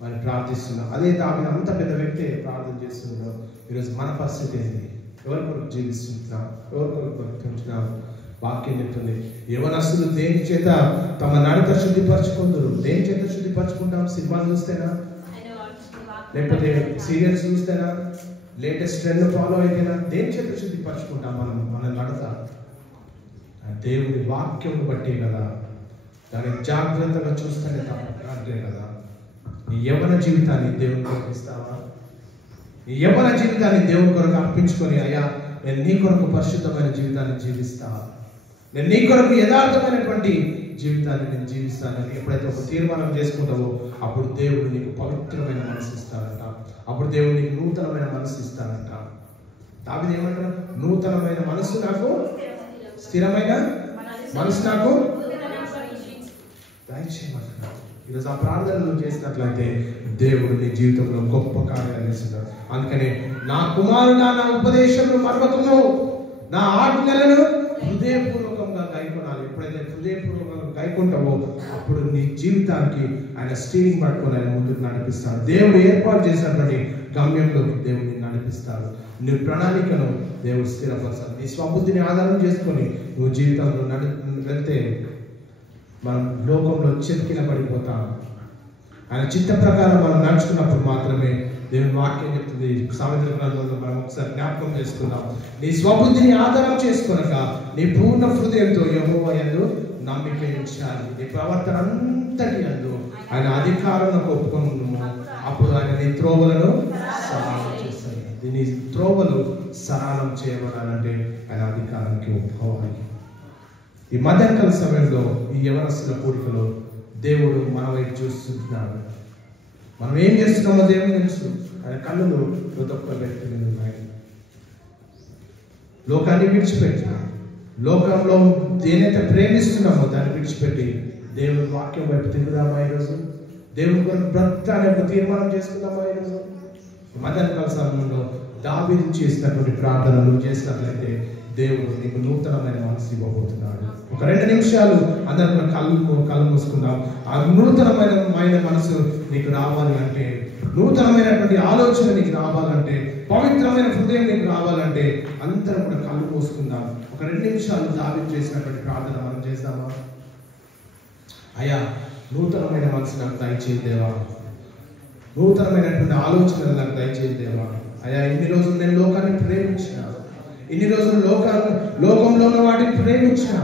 మనం ప్రార్థిస్తున్నాం. అదే దావీదు అంత పెద్ద వ్యక్తి ప్రార్థన చేస్తున్నాం. ఈరోజు మన పరిస్థితి ఏంటి? ఎవరి కొరకు జీవిస్తున్నాం? ఎవరి కొరకు బ్రతుకుతున్నాం? వాక్యం చెప్తుంది, యవనస్తులు దేని చేత తమ నడక శుద్ధిపరచుకుందరు. దేని చేత శుద్ధిపరచుకుంటాం? సినిమాలు చూస్తేనా, లేకపోతే సీరియల్స్ చూస్తేనా, లేటెస్ట్ ట్రెండ్ ఫాలో అయితేనా? దేని చేత శుద్ధిపరచుకుంటాం మనం? మన నడక దేవుని వాక్యం బట్టి కదా, దాన్ని జాగ్రత్తగా చూస్తేనే తప్పే కదా. నీ యవ్వన జీవితాన్ని దేవుని కొరకు ఇస్తావా? నీ యవ్వన జీవితాన్ని దేవుని కొరకు అర్పించుకొని, అయ్యా నేను నీ కొరకు పరిశుద్ధమైన జీవితాన్ని జీవిస్తావా, నేను నీ కొరకు యథార్థమైనటువంటి జీవితాన్ని నేను జీవిస్తానని ఎప్పుడైతే ఒక తీర్మానం చేసుకుంటావో అప్పుడు దేవుడు నీకు పవిత్రమైన మనసు ఇస్తాడంట. అప్పుడు దేవుడు నీకు నూతనమైన మనసు ఇస్తాడంట. దావీదు ఏమంటాడు? నూతనమైన మనసు నాకు, స్థిరమైన మనసు నాకు దయచేయమంటున్నాడు. ఈరోజు ఆ ప్రార్థనలు చేసినట్లయితే దేవుడు నీ జీవితంలో గొప్ప కార్యాలు చేస్తున్నాడు. అందుకని నా కుమారుడా నా ఉపదేశమును మరవకుము, నా ఆజ్ఞలను హృదయపూర్వకంగా గైకొనాలి. ఎప్పుడైతే హృదయపూర్వకంగా గైకొంటావో అప్పుడు నీ జీవితానికి ఆయన స్టీరింగ్ పట్టుకొని ఆయన ముందుకు నడిపిస్తాడు. దేవుడు ఏర్పాటు చేసినటువంటి గమ్యంలోకి దేవుడిని నడిపిస్తాడు. నీ ప్రణాళికను దేవుడు స్థిరపరచాలి. నీ స్వబుద్ధిని ఆధారం చేసుకొని నువ్వు జీవితంలో వెళ్తే మనం లోకంలో చెతికిన పడిపోతాం. ఆయన చిత్త ప్రకారం మనం నడుచుకున్నప్పుడు మాత్రమే దేవుని వాక్యం చెప్తుంది. సామెతల గ్రంథంలో మనం ఒకసారి జ్ఞాపకం చేసుకుందాం. నీ స్వబుద్ధిని ఆధారం చేసుకొనక నీ పూర్ణ హృదయంతో యెహోవా యందు నమ్మిక ఉంచాలి. నీ ప్రవర్తన అంతటి యందు ఆయన అధికారంలో ఒప్పుకొని అప్పుడు ఆయన నీ త్రోవలను సరళం చేస్తాయి. నీ త్రోవలు సరళం చేయబడాలంటే ఆయన అధికారానికి ఒప్పుకోవాలి. ఈ మధ్యాహ్నకాల సమయంలో ఈ యవనస్తుల కూడికలో దేవుడు మన వైపు చూస్తున్నాడు. మనం ఏం చేస్తున్నామో దేవుడు తెలుసు. ఆయన కన్నులు ప్రతి ఒక్క వ్యక్తి మీద ఉన్నాయి. లోకాన్ని విడిచిపెట్టి, లోకంలో దేనైతే ప్రేమిస్తున్నామో దాన్ని విడిచిపెట్టి దేవుని వాక్యం వైపు తిరుగుదామా? ఈరోజు దేవుని కొరకు బ్రతకాలని ఒక తీర్మానం చేసుకుందామా? ఈరోజు మధ్యాహ్నకాల సమయంలో దావీదు చేసినటువంటి ప్రార్థనలు చేసినట్లయితే దేవుడు నీకు నూతనమైన మనసు ఇవ్వబోతున్నాడు. ఒక 2 నిమిషాలు అందరం కళ్ళు మూసుకుందాం. ఆ నూతనమైన మనసు నీకు రావాలి అంటే, నూతనమైనటువంటి ఆలోచన నీకు రావాలంటే, పవిత్రమైన హృదయం నీకు రావాలంటే అందరం కూడా కళ్ళు మూసుకుందాం. ఒక 2 నిమిషాలు దావీదు చేసినటువంటి ప్రార్థన మనం చేద్దామా? అయ్యా నూతనమైన మనసు నాకు దయచేయదేవా, నూతనమైనటువంటి ఆలోచనలు నాకు దయచేయదేవా. అయ్యా ఇన్ని రోజులు నేను లోకాన్ని ప్రేమించిన, ఇన్ని రోజులు లోకంలో ఉన్న వాటిని ప్రేమించిన,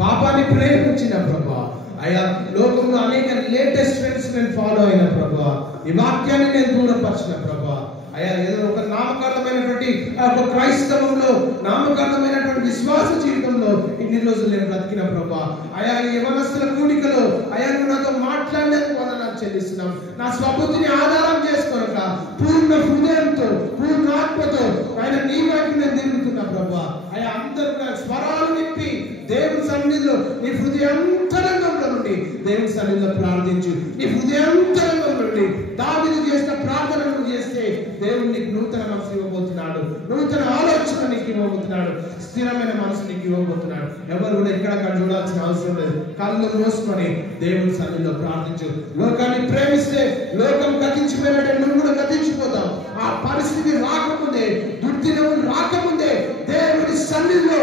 పాపాన్ని ప్రేమించిన ప్రభా. అయ్యా లోకంలో అనేక లేటెస్ట్ ట్రెండ్స్ నేను ఫాలో అయిన ప్రభా. ఈ వాక్యాన్ని నేను దూరపరిచిన ప్రభా. అయ్యా ఏదో ఒక నామకారణమైనటువంటి ఒక క్రైస్తవంలో నామకారణమైనటువంటి విశ్వాస జీవితంలో ఇన్ని రోజులు నేను బ్రతికిన ప్రభా. అయా యవనస్తుల కూడికలో అయా నువ్వు నాతో మాట్లాడినందుకు వందనాలు చెల్లిస్తున్నాం. నా స్వబుద్ధిని ఆధారం చేసుకోనక పూర్ణ హృదయంతో పూర్ణ ఆత్మతో ఆయన నీ వైపు నేను తిరుగుతున్నా ప్రభా. అయా అందరూ స్వరాలు నింపి దేవుని సన్నిధిలో నీ హృదయాంతరంగంలో నుండి దేవుని సన్నిధిలో ప్రార్థించు. నీ హృదయాంతరంగం నుండి దావీదు చేసిన ప్రార్థనలు చేస్తే దేవుడు నీకు నూతన మనసు ఇవ్వబోతున్నాడు, నూతన ఆలోచన నీకు ఇవ్వబోతున్నాడు, స్థిరమైన మనసు నీకు ఇవ్వబోతున్నాడు. ఎవరు కూడా ఎక్కడక్కడ చూడాల్సిన అవసరం లేదు. కళ్ళు మూసుకొని దేవుని సన్నిధిలో ప్రార్థించు. లోకాన్ని ప్రేమిస్తే లోకం గతించిపోయినట్టే నువ్వు కూడా గతించిపోతావు. ఆ పరిస్థితి రాకముందే, దుర్దినం రాకముందే దేవుని సన్నిధిలో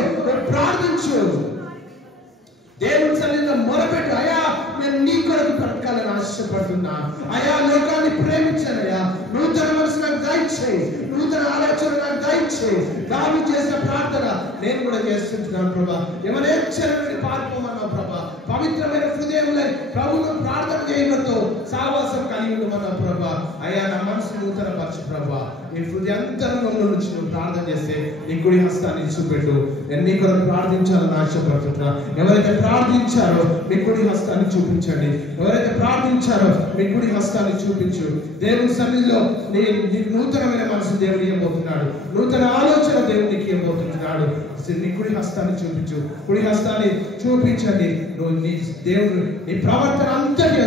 ప్రార్థించు. దేవుని చేయాలని ఆశపడుతున్నా. అయా లోకాన్ని ప్రేమించానయ్యా, నూతన మనసు నాకు దయచేయి, నూతన ఆలోచన నాకు దయచేయి. దావీదు చేసిన ప్రార్థన నేను కూడా చేస్తుంటున్నాను ప్రభా. యవనేచ్ఛల నుండి పారిపోమన్నావు ప్రభా. పవిత్రమైన హృదయంలో ప్రభువును ప్రార్థన చేయడంతో సావాసం కలిగి ఉండమన్నావు ప్రభా. అయ్యా నా మనసు నూతన పరచు ప్రభా. నీ హృదయాంతరంగంలో నుంచి నువ్వు ప్రార్థన చేస్తే నీ కుడి హస్తాన్ని చూపెట్టు. నేను నీ కొరకు ప్రార్థించాలని ఆశపడుతున్నా. ఎవరైతే ప్రార్థించారో మీ కుడి హస్తాన్ని చూపించండి. ఎవరైతే ప్రార్థించారో మీ కుడి హస్తాన్ని చూపించు. దేవుని సన్నిధిలో నీ నూతనమైన మనసు దేవుడు ఇవ్వబోతున్నాడు. నూతన ఆలోచన దేవునికి ఇవ్వబోతున్నాడు. నీ కుడి హస్తాన్ని చూపించు. కుడి హస్తాన్ని చూపించండి. నువ్వు నీ దేవుడు నీ ప్రవర్తన అంతటి